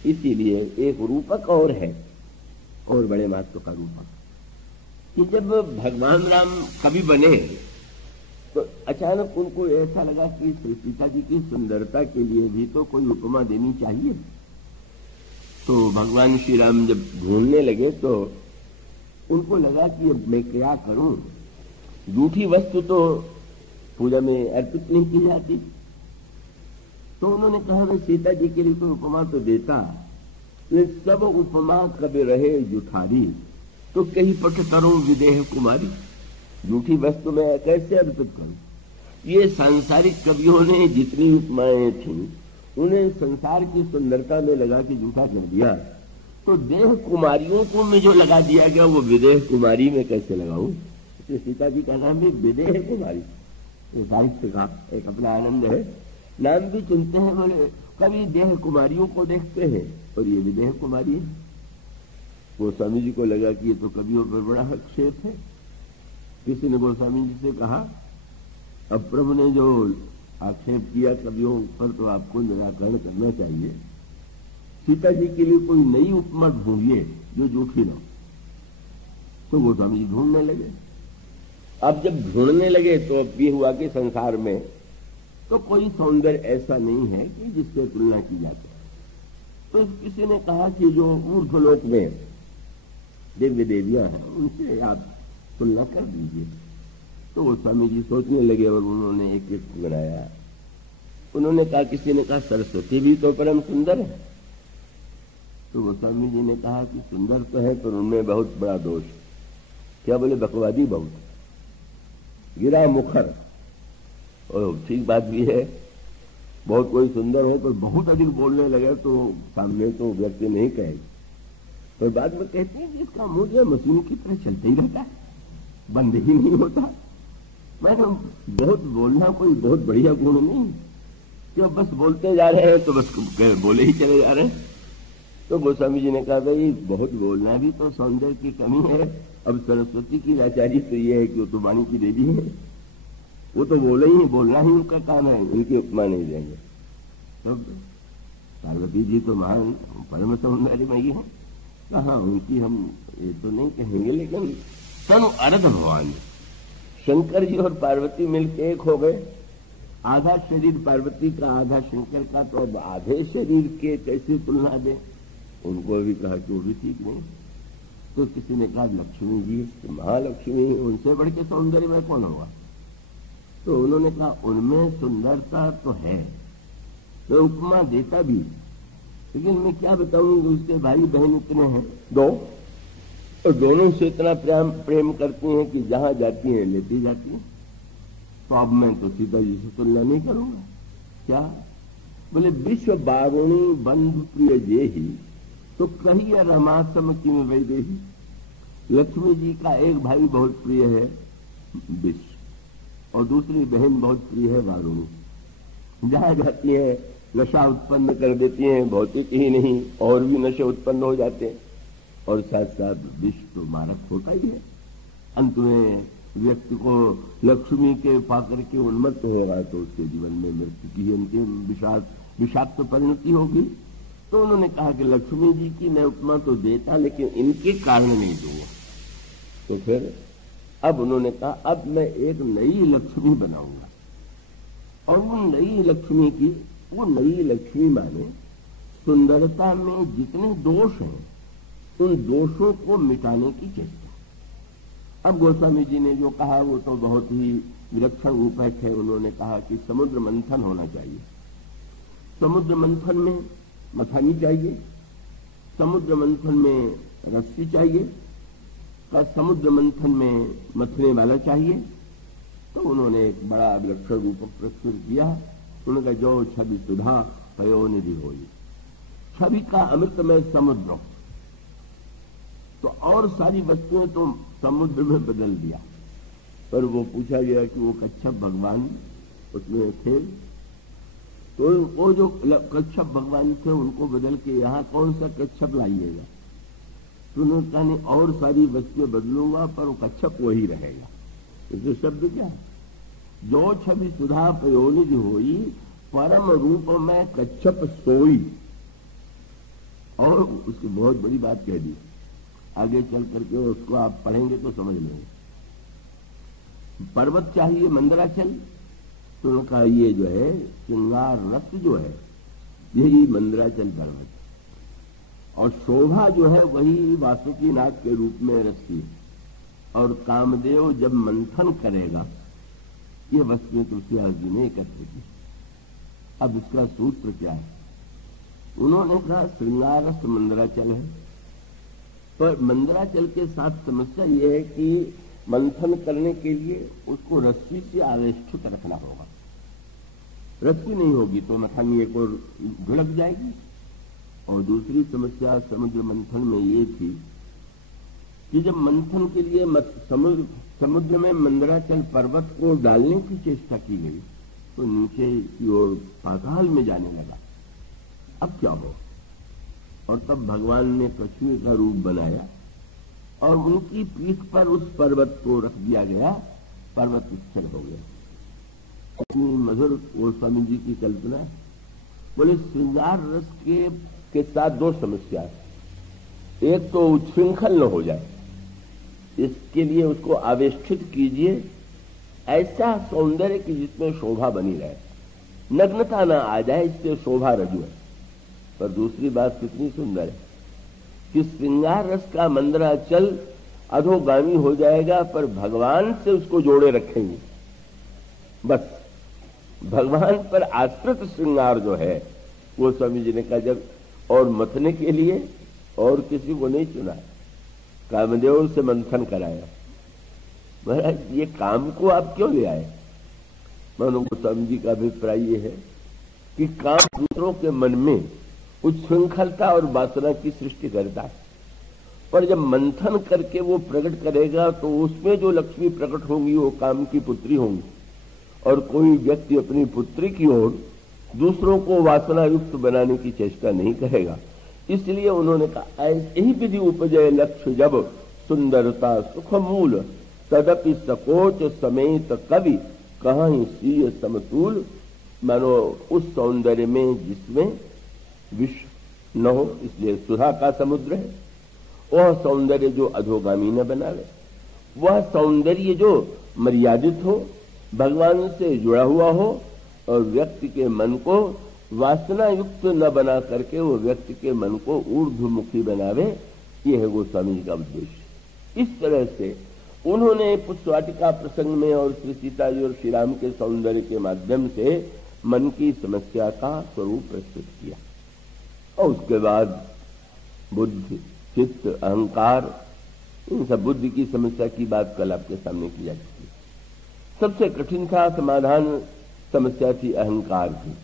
इसीलिए एक रूपक और है, और बड़े महत्व का रूपक, कि जब भगवान राम कवि बने तो अचानक उनको ऐसा लगा कि श्री सीता जी की सुंदरता के लिए भी तो कोई उपमा देनी चाहिए। तो भगवान श्री राम जब ढूंढने लगे तो उनको लगा कि अब मैं क्या करूं, झूठी वस्तु तो पूजा में अर्पित नहीं की जाती। तो उन्होंने कहा मैं सीता जी के लिए कोई उपमा तो देता, लेकिन सब उपमा कभी रहे जुठारी, तो कहीं पट करूं विदेह कुमारी। झूठी वस्तु में कैसे अर्पित करूं? ये सांसारिक कवियों ने जितनी उपमाएं थी उन्हें संसार की सुंदरता में लगा के झूठा कर दिया, तो देह कुमारियों को में जो लगा दिया गया वो विदेह कुमारी में कैसे लगाऊं? सीता जी का नाम भी विदेह कुमारी, साहित्य का एक अपना आनंद है। नाम भी चुनते हैं, बोले कभी देह कुमारियों को देखते हैं और ये विदेह कुमारी है। गोस्वामी जी को लगा कि ये तो कवियों पर बड़ा हस्तक्षेप है। किसी ने गोस्वामी जी से कहा, अब प्रभु ने जो आक्षेप किया कवियों पर तो आपको निराकरण करना चाहिए। सीता जी के लिए कोई नई उपमा ढूंढिए जो झूठी ना हो। तो गोस्वामी जी ढूंढने लगे। अब जब ढूंढने लगे तो अब ये हुआ कि संसार में तो कोई सौंदर्य ऐसा नहीं है कि जिससे तुलना की जाती। तो किसी ने कहा कि जो ऊर्ध्वलोक में दिव्य देवियां हैं उनसे आप तुलना कर दीजिए। तो गोस्वामी जी सोचने लगे और उन्होंने एक एक बनाया। उन्होंने कहा, किसी ने कहा सरस्वती भी तो परम सुंदर है। तो गोस्वामी जी ने कहा कि सुंदर तो है पर उनमें बहुत बड़ा दोष। क्या बोले? बकवादी बहुत, गिरा मुखर। और ठीक बात भी है, बहुत कोई सुंदर है पर बहुत अधिक बोलने लगे तो सामने तो व्यक्ति नहीं कहेगा। पर बाद में कहते हैं कि इसका मुंह जो मशीन की तरह चलते ही रहता है, बंद ही नहीं होता। मैंने बहुत बोलना कोई बहुत बढ़िया गुण नहीं, क्यों बस बोलते जा रहे हैं तो बस बोले ही चले जा रहे हैं। तो गोस्वामी जी ने कहा, भाई बहुत बोलना भी तो सौंदर्य की कमी है। अब सरस्वती की लाचारी तो ये है कि वो तो वाणी की देवी है, वो तो बोले ही, बोलना ही उनका काम है, उनकी उपमा नहीं देंगे। तो पार्वती जी तो महान परम सौंदर्यमयी है, कहाँ उनकी हम ये तो नहीं कहेंगे, लेकिन तनु अर्ध भवानी, शंकर जी और पार्वती मिलकर एक हो गए। आधा शरीर पार्वती का, आधा शंकर का, तो अब आधे शरीर के कैसे तुलना दे? उनको भी कहा कि वो भी ठीक नहीं। तो किसी ने कहा लक्ष्मी जी, महालक्ष्मी, उनसे बढ़ के सौंदर्य में कौन होगा? तो उन्होंने कहा उनमें सुंदरता तो है, तो उपमा देता भी, लेकिन मैं क्या बताऊं, उसके भाई बहन इतने हैं दो, और दोनों से इतना प्रेम करती हैं कि जहां जाती हैं लेती जाती हैं। तो अब मैं तो सीता जी से तुलना नहीं करूंगा। क्या बोले? विश्व बारुणी बंधु प्रिय जे ही तो कही रमासम किम वैदेही। लक्ष्मी जी का एक भाई बहुत प्रिय है विश्व, और दूसरी बहन बहुत प्रिय है वारुणी। जहां जाती है नशा उत्पन्न कर देती हैं, भौतिक ही नहीं और भी नशे उत्पन्न हो जाते हैं, और साथ साथ विश्व तो मारक होता ही है। अंत में व्यक्ति को लक्ष्मी के पाकर के उन्मत्त होगा तो उसके जीवन में मृत्यु की अंतिम विषाक्त परिणति होगी। तो उन्होंने कहा कि लक्ष्मी जी की मैं उपमा तो देता, लेकिन इनके कारण नहीं दूंगा। तो फिर अब उन्होंने कहा अब मैं एक नई लक्ष्मी बनाऊंगा, और वो नई लक्ष्मी माने सुंदरता में जितने दोष हैं उन दोषों को मिटाने की चेष्टा। अब गोस्वामी जी ने जो कहा वो तो बहुत ही विलक्षण उपाय थे। उन्होंने कहा कि समुद्र मंथन होना चाहिए, समुद्र मंथन में मथानी चाहिए, समुद्र मंथन में रस्सी चाहिए, का समुद्र मंथन में मथने वाला चाहिए। तो उन्होंने एक बड़ा विलक्षण रूप प्रस्तुत किया। उन्होंने कहा जो छवि सुधा पयो निधि होई, छवि का अमृतमय समुद्र, तो और सारी वस्तुएं तो समुद्र में बदल दिया। पर वो पूछा गया कि वो कच्छप भगवान उसमें थे, तो वो जो कच्छप भगवान थे उनको बदल के यहाँ कौन सा कच्छप लाइएगा? तो उन्होंने कहा नहीं, और सारी वस्तुएं बदलूंगा पर वो कच्छप वही रहेगा। तो शब्द क्या है? जो छवि सुधा पयोनिज होई, परम रूप में कच्छप सोई। और उसकी बहुत बड़ी बात कह दी, आगे चल करके उसको आप पढ़ेंगे तो समझ लेंगे। पर्वत चाहिए मंदराचल, तो उनका ये जो है श्रृंगार रस जो है यही मंदराचल पर्वत, और शोभा जो है वही वासुकीनाथ के रूप में रस्सी। और कामदेव जब मंथन करेगा, ये वस्तुएं तुलसीदास जी ने एकत्र की। अब इसका सूत्र क्या है? उन्होंने कहा श्रृंगार रस मंदराचल है, पर मंदराचल के साथ समस्या यह है कि मंथन करने के लिए उसको रस्सी से आवेष्टित रखना होगा। रस्सी नहीं होगी तो मथानी एक और ढुलक जाएगी। और दूसरी समस्या समुद्र मंथन में ये थी कि जब मंथन के लिए समुद्र में मंदराचल पर्वत को डालने की चेष्टा की गई तो नीचे की ओर पाताल में जाने लगा। अब क्या हो? और तब भगवान ने कछुए का रूप बनाया और उनकी पीठ पर उस पर्वत को रख दिया गया, पर्वत स्थिर हो गया। अपनी मधुर गोस्वामी जी की कल्पना। बोले श्रृंगार रस के साथ दो समस्या है। एक तो उच्छृंखल न हो जाए, इसके लिए उसको आवेष्टित कीजिए ऐसा सौंदर्य कि जिसमें शोभा बनी रहे, नग्नता ना आ जाए, इससे शोभा रजू है। पर दूसरी बात कितनी सुंदर है कि श्रृंगार रस का मंदराचल अधोगामी हो जाएगा, पर भगवान से उसको जोड़े रखेंगे। बस भगवान पर आश्रित श्रृंगार जो है वो स्वामी जी ने कहा जब और मथने के लिए और किसी को नहीं चुना, कामदेव से मंथन कराया। महाराज ये काम को आप क्यों ले आए? मानो स्वामी जी का अभिप्राय ये है कि काम दूसरों के मन में उच्छृंखलता और वासना की सृष्टि करता है, पर जब मंथन करके वो प्रकट करेगा तो उसमें जो लक्ष्मी प्रकट होंगी वो काम की पुत्री होंगी, और कोई व्यक्ति अपनी पुत्री की ओर दूसरों को वासना युक्त बनाने की चेष्टा नहीं करेगा। इसलिए उन्होंने कहा यही विधि उपजय लक्ष्य जब सुंदरता सुख मूल तदपि सकोच समेत कवि कहीं सीय समतूल। मानो उस सौंदर्य में जिसमें विष न हो, इसलिए सुधा का समुद्र है, वह सौंदर्य जो अधोगामी न बनावे, वह सौंदर्य जो मर्यादित हो, भगवान से जुड़ा हुआ हो और व्यक्ति के मन को वासना युक्त न बना करके वो व्यक्ति के मन को ऊर्ध्वमुखी बनावे, ये है गोस्वामी जी का उद्देश्य। इस तरह से उन्होंने पुष्पवाटिका प्रसंग में और श्री सीता जी और श्री राम के सौंदर्य के माध्यम से मन की समस्या का स्वरूप प्रस्तुत किया, और उसके बाद बुद्धि चित्त अहंकार, इन सब बुद्धि की समस्या की बात कल आपके सामने की जा चुकी है। सबसे कठिन था समाधान, समस्या थी अहंकार की,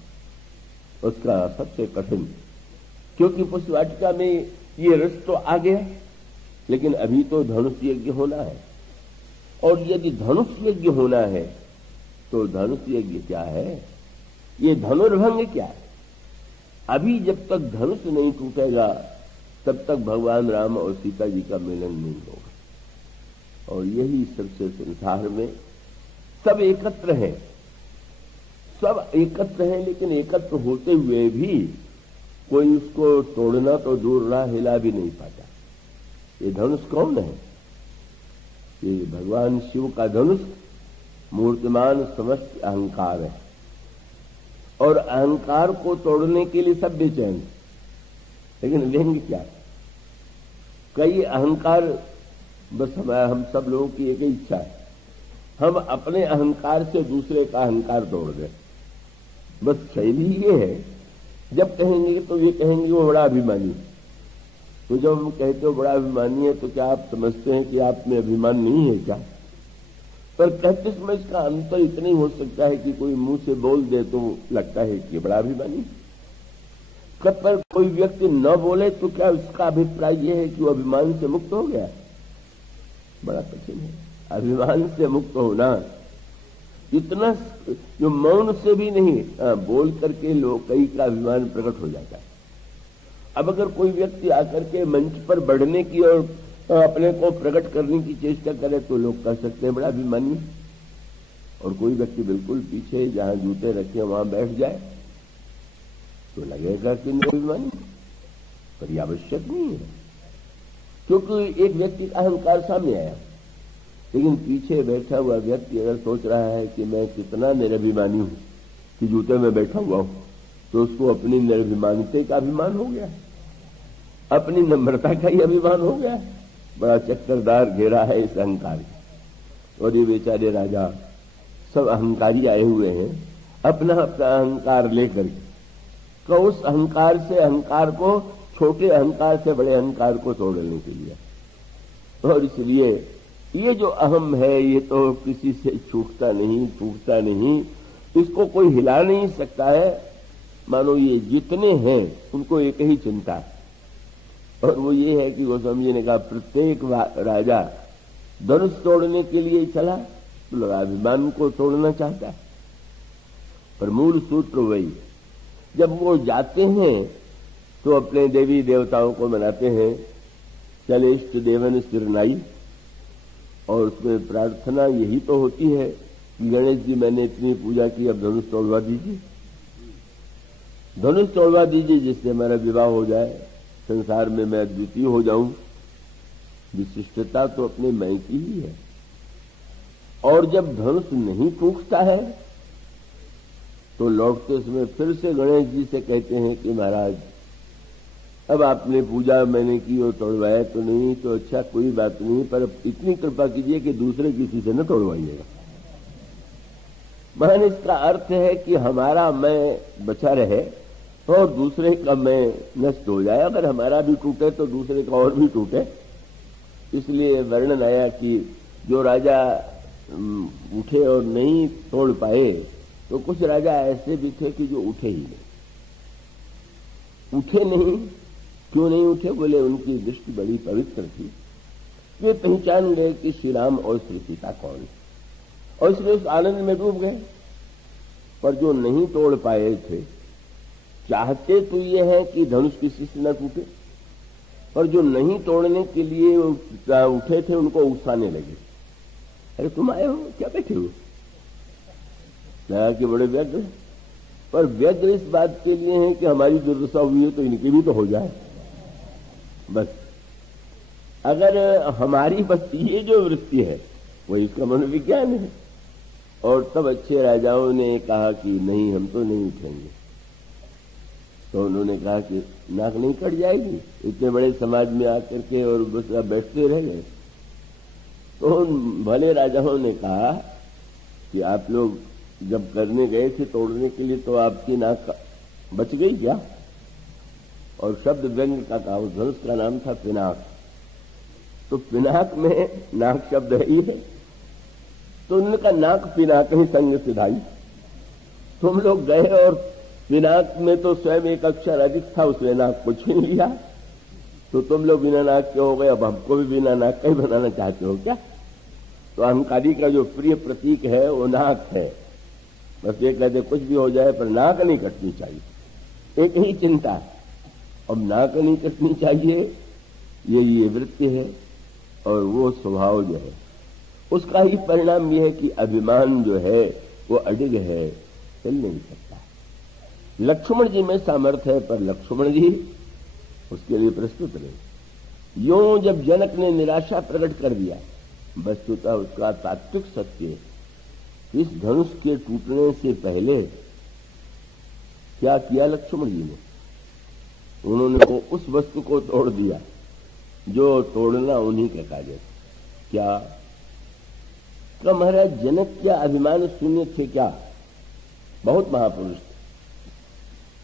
उसका सबसे कठिन, क्योंकि पुष्पवाटिका में ये रस तो आ गया, लेकिन अभी तो धनुष यज्ञ होना है, और यदि धनुष यज्ञ होना है तो धनुष यज्ञ क्या है, ये धनुर्भंग क्या है। अभी जब तक धनुष नहीं टूटेगा तब तक भगवान राम और सीता जी का मिलन नहीं होगा। और यही सबसे संसार में सब एकत्र हैं, सब एकत्र हैं, लेकिन एकत्र होते हुए भी कोई उसको तोड़ना तो दूर रहा, हिला भी नहीं पाता। ये धनुष कौन है? ये भगवान शिव का धनुष मूर्तिमान समस्त अहंकार है, और अहंकार को तोड़ने के लिए सब बेचैन, लेकिन लेंगे क्या? कई अहंकार, बस हम सब लोगों की एक ही इच्छा है, हम अपने अहंकार से दूसरे का अहंकार तोड़ दें। बस शैली ये है, जब कहेंगे तो ये कहेंगे वो बड़ा अभिमानी, तो जब हम कहते हो बड़ा अभिमानी है तो क्या आप समझते हैं कि आप में अभिमान नहीं है क्या? पर कहते समय इसका अंतर इतना ही हो सकता है कि कोई मुंह से बोल दे तो लगता है कि बड़ा अभिमानी, कब पर कोई व्यक्ति न बोले तो क्या उसका अभिप्राय यह है कि वो अभिमान से मुक्त हो गया? बड़ा कठिन है अभिमान से मुक्त होना, इतना जो मौन से भी नहीं, बोल करके लोग कई का अभिमान प्रकट हो जाता है। अब अगर कोई व्यक्ति आकर के मंच पर बढ़ने की और अपने को प्रकट करने की चेष्टा करे तो लोग कह सकते हैं बड़ा अभिमानी, और कोई व्यक्ति बिल्कुल पीछे जहां जूते रखे वहां बैठ जाए तो लगेगा कि अभिमानी, पर यह आवश्यक नहीं है, क्योंकि एक व्यक्ति का अहंकार सामने आया, लेकिन पीछे बैठा हुआ व्यक्ति अगर सोच रहा है कि मैं कितना निरभिमानी हूं कि जूते में बैठा हुआ हूं, तो उसको अपनी निर्भिमानता का अभिमान हो गया, अपनी नम्रता का ही अभिमान हो गया। बड़ा चक्करदार घेरा है इस अहंकार का, और ये बेचारे राजा सब अहंकारी आए हुए हैं अपना अपना अहंकार लेकर के, तो उस अहंकार से अहंकार को, छोटे अहंकार से बड़े अहंकार को तोड़ने के लिए। और इसलिए ये जो अहम है ये तो किसी से छूटता नहीं, टूटता नहीं, इसको कोई हिला नहीं सकता है। मानो ये जितने हैं उनको एक ही चिंता है, और वो ये है कि गोस्वामी जी ने कहा प्रत्येक राजा धनुष तोड़ने के लिए चला तो लगा अभिमान को तोड़ना चाहता है, पर मूल सूत्र वही, जब वो जाते हैं तो अपने देवी देवताओं को मनाते हैं, चले इष्ट देवन सिरनाई, और उसमें प्रार्थना यही तो होती है कि गणेश जी मैंने इतनी पूजा की, अब धनुष तोड़वा दीजिए, धनुष तोड़वा दीजिए जिससे हमारा विवाह हो जाए, संसार में मैं अद्वितीय हो जाऊं। विशिष्टता तो अपने मैं की ही है। और जब धनुष नहीं टूटता है तो लौटते समय फिर से गणेश जी से कहते हैं कि महाराज अब आपने पूजा मैंने की और तोड़वाया तो नहीं, तो अच्छा कोई बात नहीं, पर इतनी कृपा कीजिए कि दूसरे किसी से न तोड़वाइएगा। महान इसका अर्थ है कि हमारा मैं बचा रहे और दूसरे का मैं नष्ट हो जाए। अगर हमारा भी टूटे तो दूसरे का और भी टूटे। इसलिए वर्णन आया कि जो राजा उठे और नहीं तोड़ पाए, तो कुछ राजा ऐसे भी थे कि जो उठे ही नहीं। उठे नहीं, क्यों नहीं उठे? बोले उनकी दृष्टि बड़ी पवित्र थी, वे पहचान गए कि श्री राम और श्री सीता कौन है, और इसलिए उस आनंद में डूब गए। पर जो नहीं तोड़ पाए थे, चाहते तो ये है कि धनुष किसी से न टूटे, पर जो नहीं तोड़ने के लिए उठे थे उनको उकसाने लगे। अरे तुम आए हो, क्या बैठे हो? कि बड़े व्यग्र, पर व्यग्र इस बात के लिए है कि हमारी दुर्दशा हुई है तो इनकी भी तो हो जाए। बस अगर हमारी बस ये जो वृत्ति है वही इसका मनोविज्ञान है। और तब अच्छे राजाओं ने कहा कि नहीं, हम तो नहीं उठेंगे। तो उन्होंने कहा कि नाक नहीं कट जाएगी इतने बड़े समाज में आकर के, और बस बैठते रह गए। तो भले राजाओं ने कहा कि आप लोग जब करने गए थे तोड़ने के लिए तो आपकी नाक बच गई क्या? और शब्द व्यंग का कहा, उस धनुष का नाम था पिनाक। तो पिनाक में नाक शब्द ही है, तो उन्होंने कहा नाक पिनाक ही संग सिधाई। तुम लोग गए और पिनाक में तो स्वयं एक अक्षर अधिक था, उसने नाक को छीन लिया, तो तुम लोग बिना नाक के हो गए, अब हमको भी बिना नाक का ही बनाना चाहते हो क्या? तो अहंकारी का जो प्रिय प्रतीक है वो नाक है। बस ये कहते कुछ भी हो जाए पर नाक नहीं कटनी चाहिए, एक ही चिंता है। अब नाक नहीं कटनी चाहिए, ये वृत्ति है, और वो स्वभाव जो है उसका ही परिणाम ये है कि अभिमान जो है वो अडिग है, चल नहीं सकता। लक्ष्मण जी में सामर्थ्य है, पर लक्ष्मण जी उसके लिए प्रस्तुत रहे। यूं जब जनक ने निराशा प्रकट कर दिया, वस्तुतः उसका तात्विक सत्य है। इस धनुष के टूटने से पहले क्या किया लक्ष्मण जी ने? उन्होंने को उस वस्तु को तोड़ दिया जो तोड़ना उन्हीं के कार्य था। क्या महाराज जनक क्या अभिमान शून्य थे क्या? बहुत महापुरुष थे,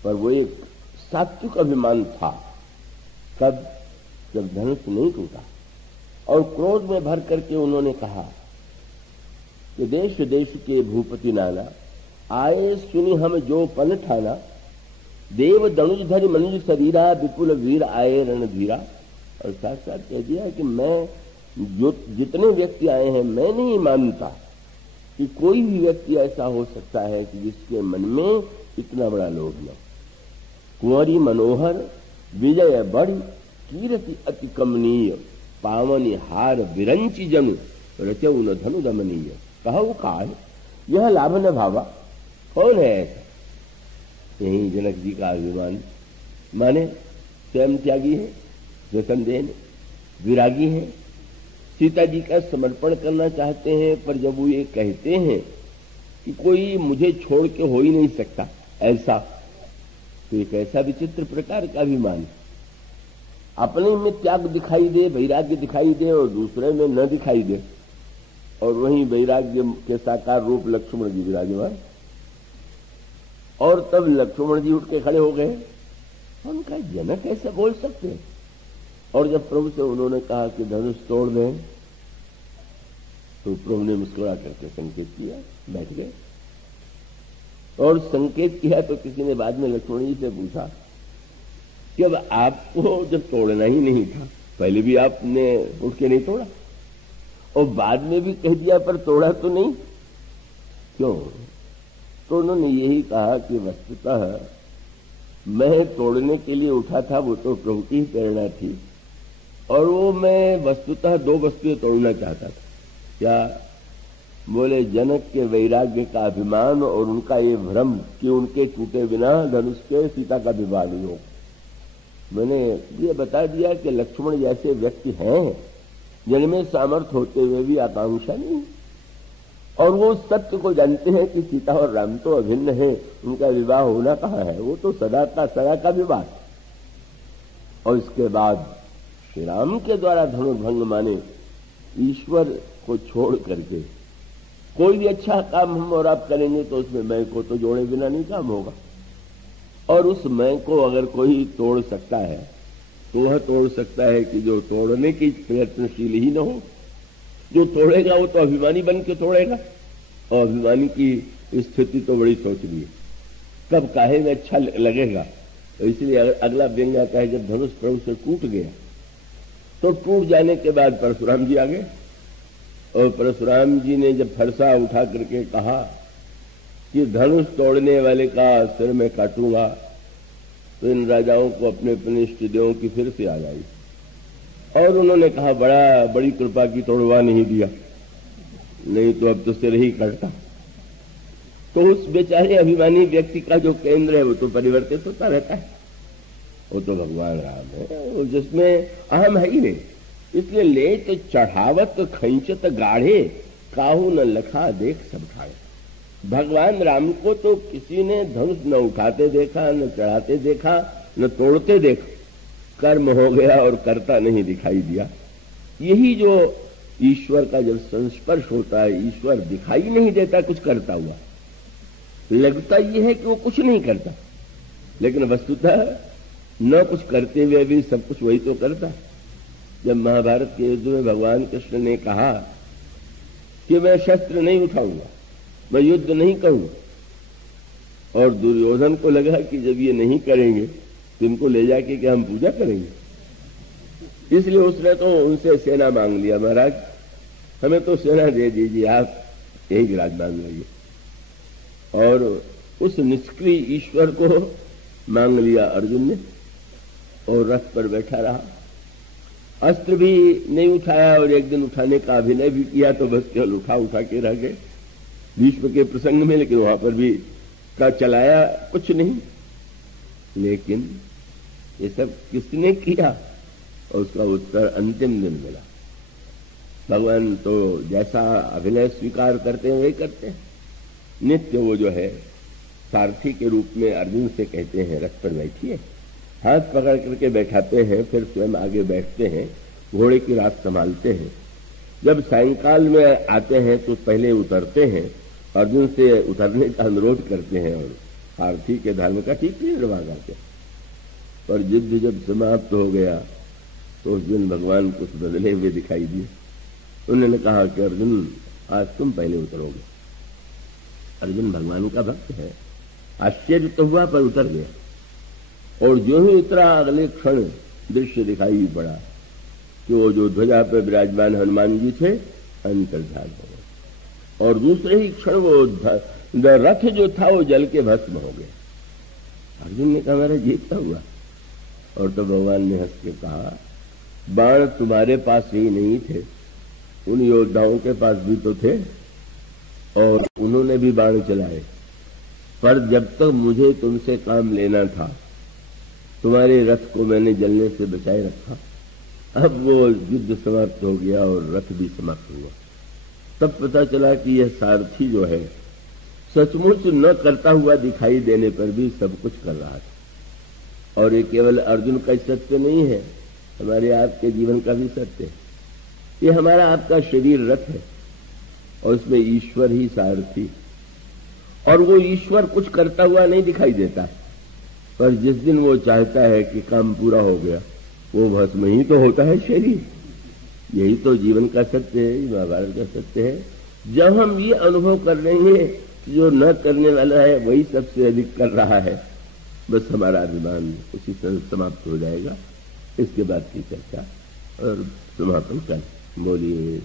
पर वो एक सात्विक अभिमान था। कब? जब धनुष नहीं टूटा। और क्रोध में भर करके उन्होंने कहा कि देश देश के भूपति नाना, आए सुनी हम जो पन ठाना, देव दनुज धरि मनुज शरीरा, विपुल वीर आए रणधीरा। और साथ साथ कह दिया कि मैं जो जितने व्यक्ति आए हैं, मैं नहीं मानता कि कोई भी व्यक्ति ऐसा हो सकता है कि जिसके मन में इतना बड़ा लोभ न। कुंवरी मनोहर विजय बड़ी, कीर्ति अति कमनीय, पावनी हार विरंची जनु, रचौ न धनु दमनीय। कहो काय यह लाभ न भावा। कौन है ऐसा? यही जनक जी का अभिमान। माने स्वयं त्यागी है, स्वसंदेह विरागी है, सीता जी का समर्पण करना चाहते हैं, पर जब वो ये कहते हैं कि कोई मुझे छोड़ के हो ही नहीं सकता ऐसा, तो एक ऐसा विचित्र प्रकार का अभिमान। अपने में त्याग दिखाई दे, वैराग्य दिखाई दे, और दूसरे में न दिखाई दे, और वहीं वैराग्य के साकार रूप लक्ष्मण जी विराजमान। और तब लक्ष्मण जी उठ के खड़े हो गए। उनका जनक ऐसे बोल सकते हैं? और जब प्रभु से उन्होंने कहा कि धनुष तोड़ दें, तो प्रभु ने मुस्कुरा करके संकेत किया, बैठ गए। और संकेत किया तो किसी ने बाद में लक्ष्मण जी से पूछा कि अब आपको जब तोड़ना ही नहीं था, पहले भी आपने उठ के नहीं तोड़ा, और बाद में भी कह दिया पर तोड़ा तो नहीं, क्यों? तो उन्होंने यही कहा कि वस्तुतः मैं तोड़ने के लिए उठा था, वो तो प्रभु की ही प्रेरणा थी, और वो मैं वस्तुतः दो वस्तुएं तोड़ना चाहता था। क्या? बोले जनक के वैराग्य का अभिमान और उनका ये भ्रम कि उनके टूटे बिना धनुष के सीता का विवाह नहीं हो। मैंने ये बता दिया कि लक्ष्मण जैसे व्यक्ति हैं जिनमें सामर्थ्य होते हुए भी आकांक्षा नहीं, और वो सत्य को जानते हैं कि सीता और राम तो अभिन्न हैं, उनका विवाह होना कहाँ है, वो तो सदा का विवाह। और इसके बाद श्री राम के द्वारा धनुर्भंग माने ईश्वर को छोड़ करके कोई भी अच्छा काम हम और आप करेंगे तो उसमें मैं को तो जोड़े बिना नहीं काम होगा। और उस मैं को अगर कोई तोड़ सकता है तो वह तोड़ सकता है कि जो तोड़ने की प्रयत्नशील ही न हो। जो तोड़ेगा वो तो अभिमानी बन के तोड़ेगा, और अभिमानी की स्थिति तो बड़ी सोचनी है, कब काहे में अच्छा लगेगा। तो इसलिए अगला व्यंग आता है, जब धनुष प्रभु से टूट गया तो टूट जाने के बाद परशुराम जी आ गए, और परशुराम जी ने जब फरसा उठा करके कहा कि धनुष तोड़ने वाले का सिर में काटूंगा, तो इन राजाओं को अपने अपने इष्ट देवों की फिर से याद आई, और उन्होंने कहा बड़ी कृपा की तोड़वा नहीं दिया, नहीं तो अब तो सिर ही कटता। तो उस बेचारे अभिमानी व्यक्ति का जो केंद्र है वो तो परिवर्तित होता रहता है, वो तो भगवान राम है, जिसमें अहम है ही नहीं। इसलिए ले तो चढ़ावत खंचत गाढ़े, काहू न लखा देख सब ठाड़े। भगवान राम को तो किसी ने धनुष न उठाते देखा, न चढ़ाते देखा, न तोड़ते देखा, कर्म हो गया और कर्ता नहीं दिखाई दिया। यही जो ईश्वर का जब संस्पर्श होता है, ईश्वर दिखाई नहीं देता कुछ करता हुआ, लगता यह है कि वो कुछ नहीं करता, लेकिन वस्तुतः न कुछ करते हुए भी सब कुछ वही तो करता। जब महाभारत के युद्ध में भगवान कृष्ण ने कहा कि मैं शस्त्र नहीं उठाऊंगा, मैं युद्ध नहीं करूंगा, और दुर्योधन को लगा कि जब ये नहीं करेंगे तो इनको ले जाके क्या हम पूजा करेंगे, इसलिए उसने तो उनसे सेना मांग लिया, महाराज हमें तो सेना दे दीजिए, आप यही विराजमान रहिए। और उस निष्क्रिय ईश्वर को मांग लिया अर्जुन ने, और रथ पर बैठा रहा, अस्त्र भी नहीं उठाया, और एक दिन उठाने का अभिनय भी किया तो बस केवल उठा के रह गए भीष्म के प्रसंग में, लेकिन वहां पर भी का चलाया कुछ नहीं। लेकिन ये सब किसने किया, और उसका उत्तर अंतिम दिन मिला। भगवान तो जैसा अभिनय स्वीकार करते हैं वही करते हैं। नित्य वो जो है सारथी के रूप में अर्जुन से कहते हैं रथ पर बैठिए, हाथ पकड़ करके बैठाते हैं, फिर स्वयं आगे बैठते हैं, घोड़े की रात संभालते हैं। जब सायंकाल में आते हैं तो पहले उतरते हैं, अर्जुन से उतरने का अनुरोध करते हैं, और सारथी के धर्म का ठीक निर्वाह करते हैं। पर युद्ध जब समाप्त हो गया तो उस दिन भगवान कुछ बदले हुए दिखाई दिए। उन्होंने कहा कि अर्जुन आज तुम पहले उतरोगे। अर्जुन भगवान का भक्त है, आश्चर्य तो हुआ पर उतर गया, और जो ही उतरा अगले क्षण दृश्य दिखाई पड़ा कि वो जो ध्वजा पर विराजमान हनुमान जी थे अंतर्धान हो गए, और दूसरे ही क्षण वो रथ जो था वो जल के भस्म हो गया। अर्जुन ने कहा मेरा ये क्या हुआ, और तो भगवान ने हंस के कहा बाण तुम्हारे पास ही नहीं थे, उन योद्धाओं के पास भी तो थे, और उन्होंने भी बाण चलाए, पर जब तक मुझे तुमसे काम लेना था तुम्हारे रथ को मैंने जलने से बचाए रखा। अब वो युद्ध समाप्त हो गया और रथ भी समाप्त हुआ। तब पता चला कि यह सारथी जो है सचमुच न करता हुआ दिखाई देने पर भी सब कुछ कर रहा था। और ये केवल अर्जुन का सत्य नहीं है, हमारे आपके जीवन का भी सत्य है। ये हमारा आपका शरीर रथ है, और उसमें ईश्वर ही सारथी, और वो ईश्वर कुछ करता हुआ नहीं दिखाई देता, पर जिस दिन वो चाहता है कि काम पूरा हो गया वो भस्म ही तो होता है शरीर। यही तो जीवन का सत्य है, महाभारत का सत्य है। जब हम ये अनुभव कर लेंगे जो न करने वाला है वही सबसे अधिक कर रहा है, बस हमारा अभिमान उसी से समाप्त हो जाएगा। इसके बाद की चर्चा और समापन कर बोलिए।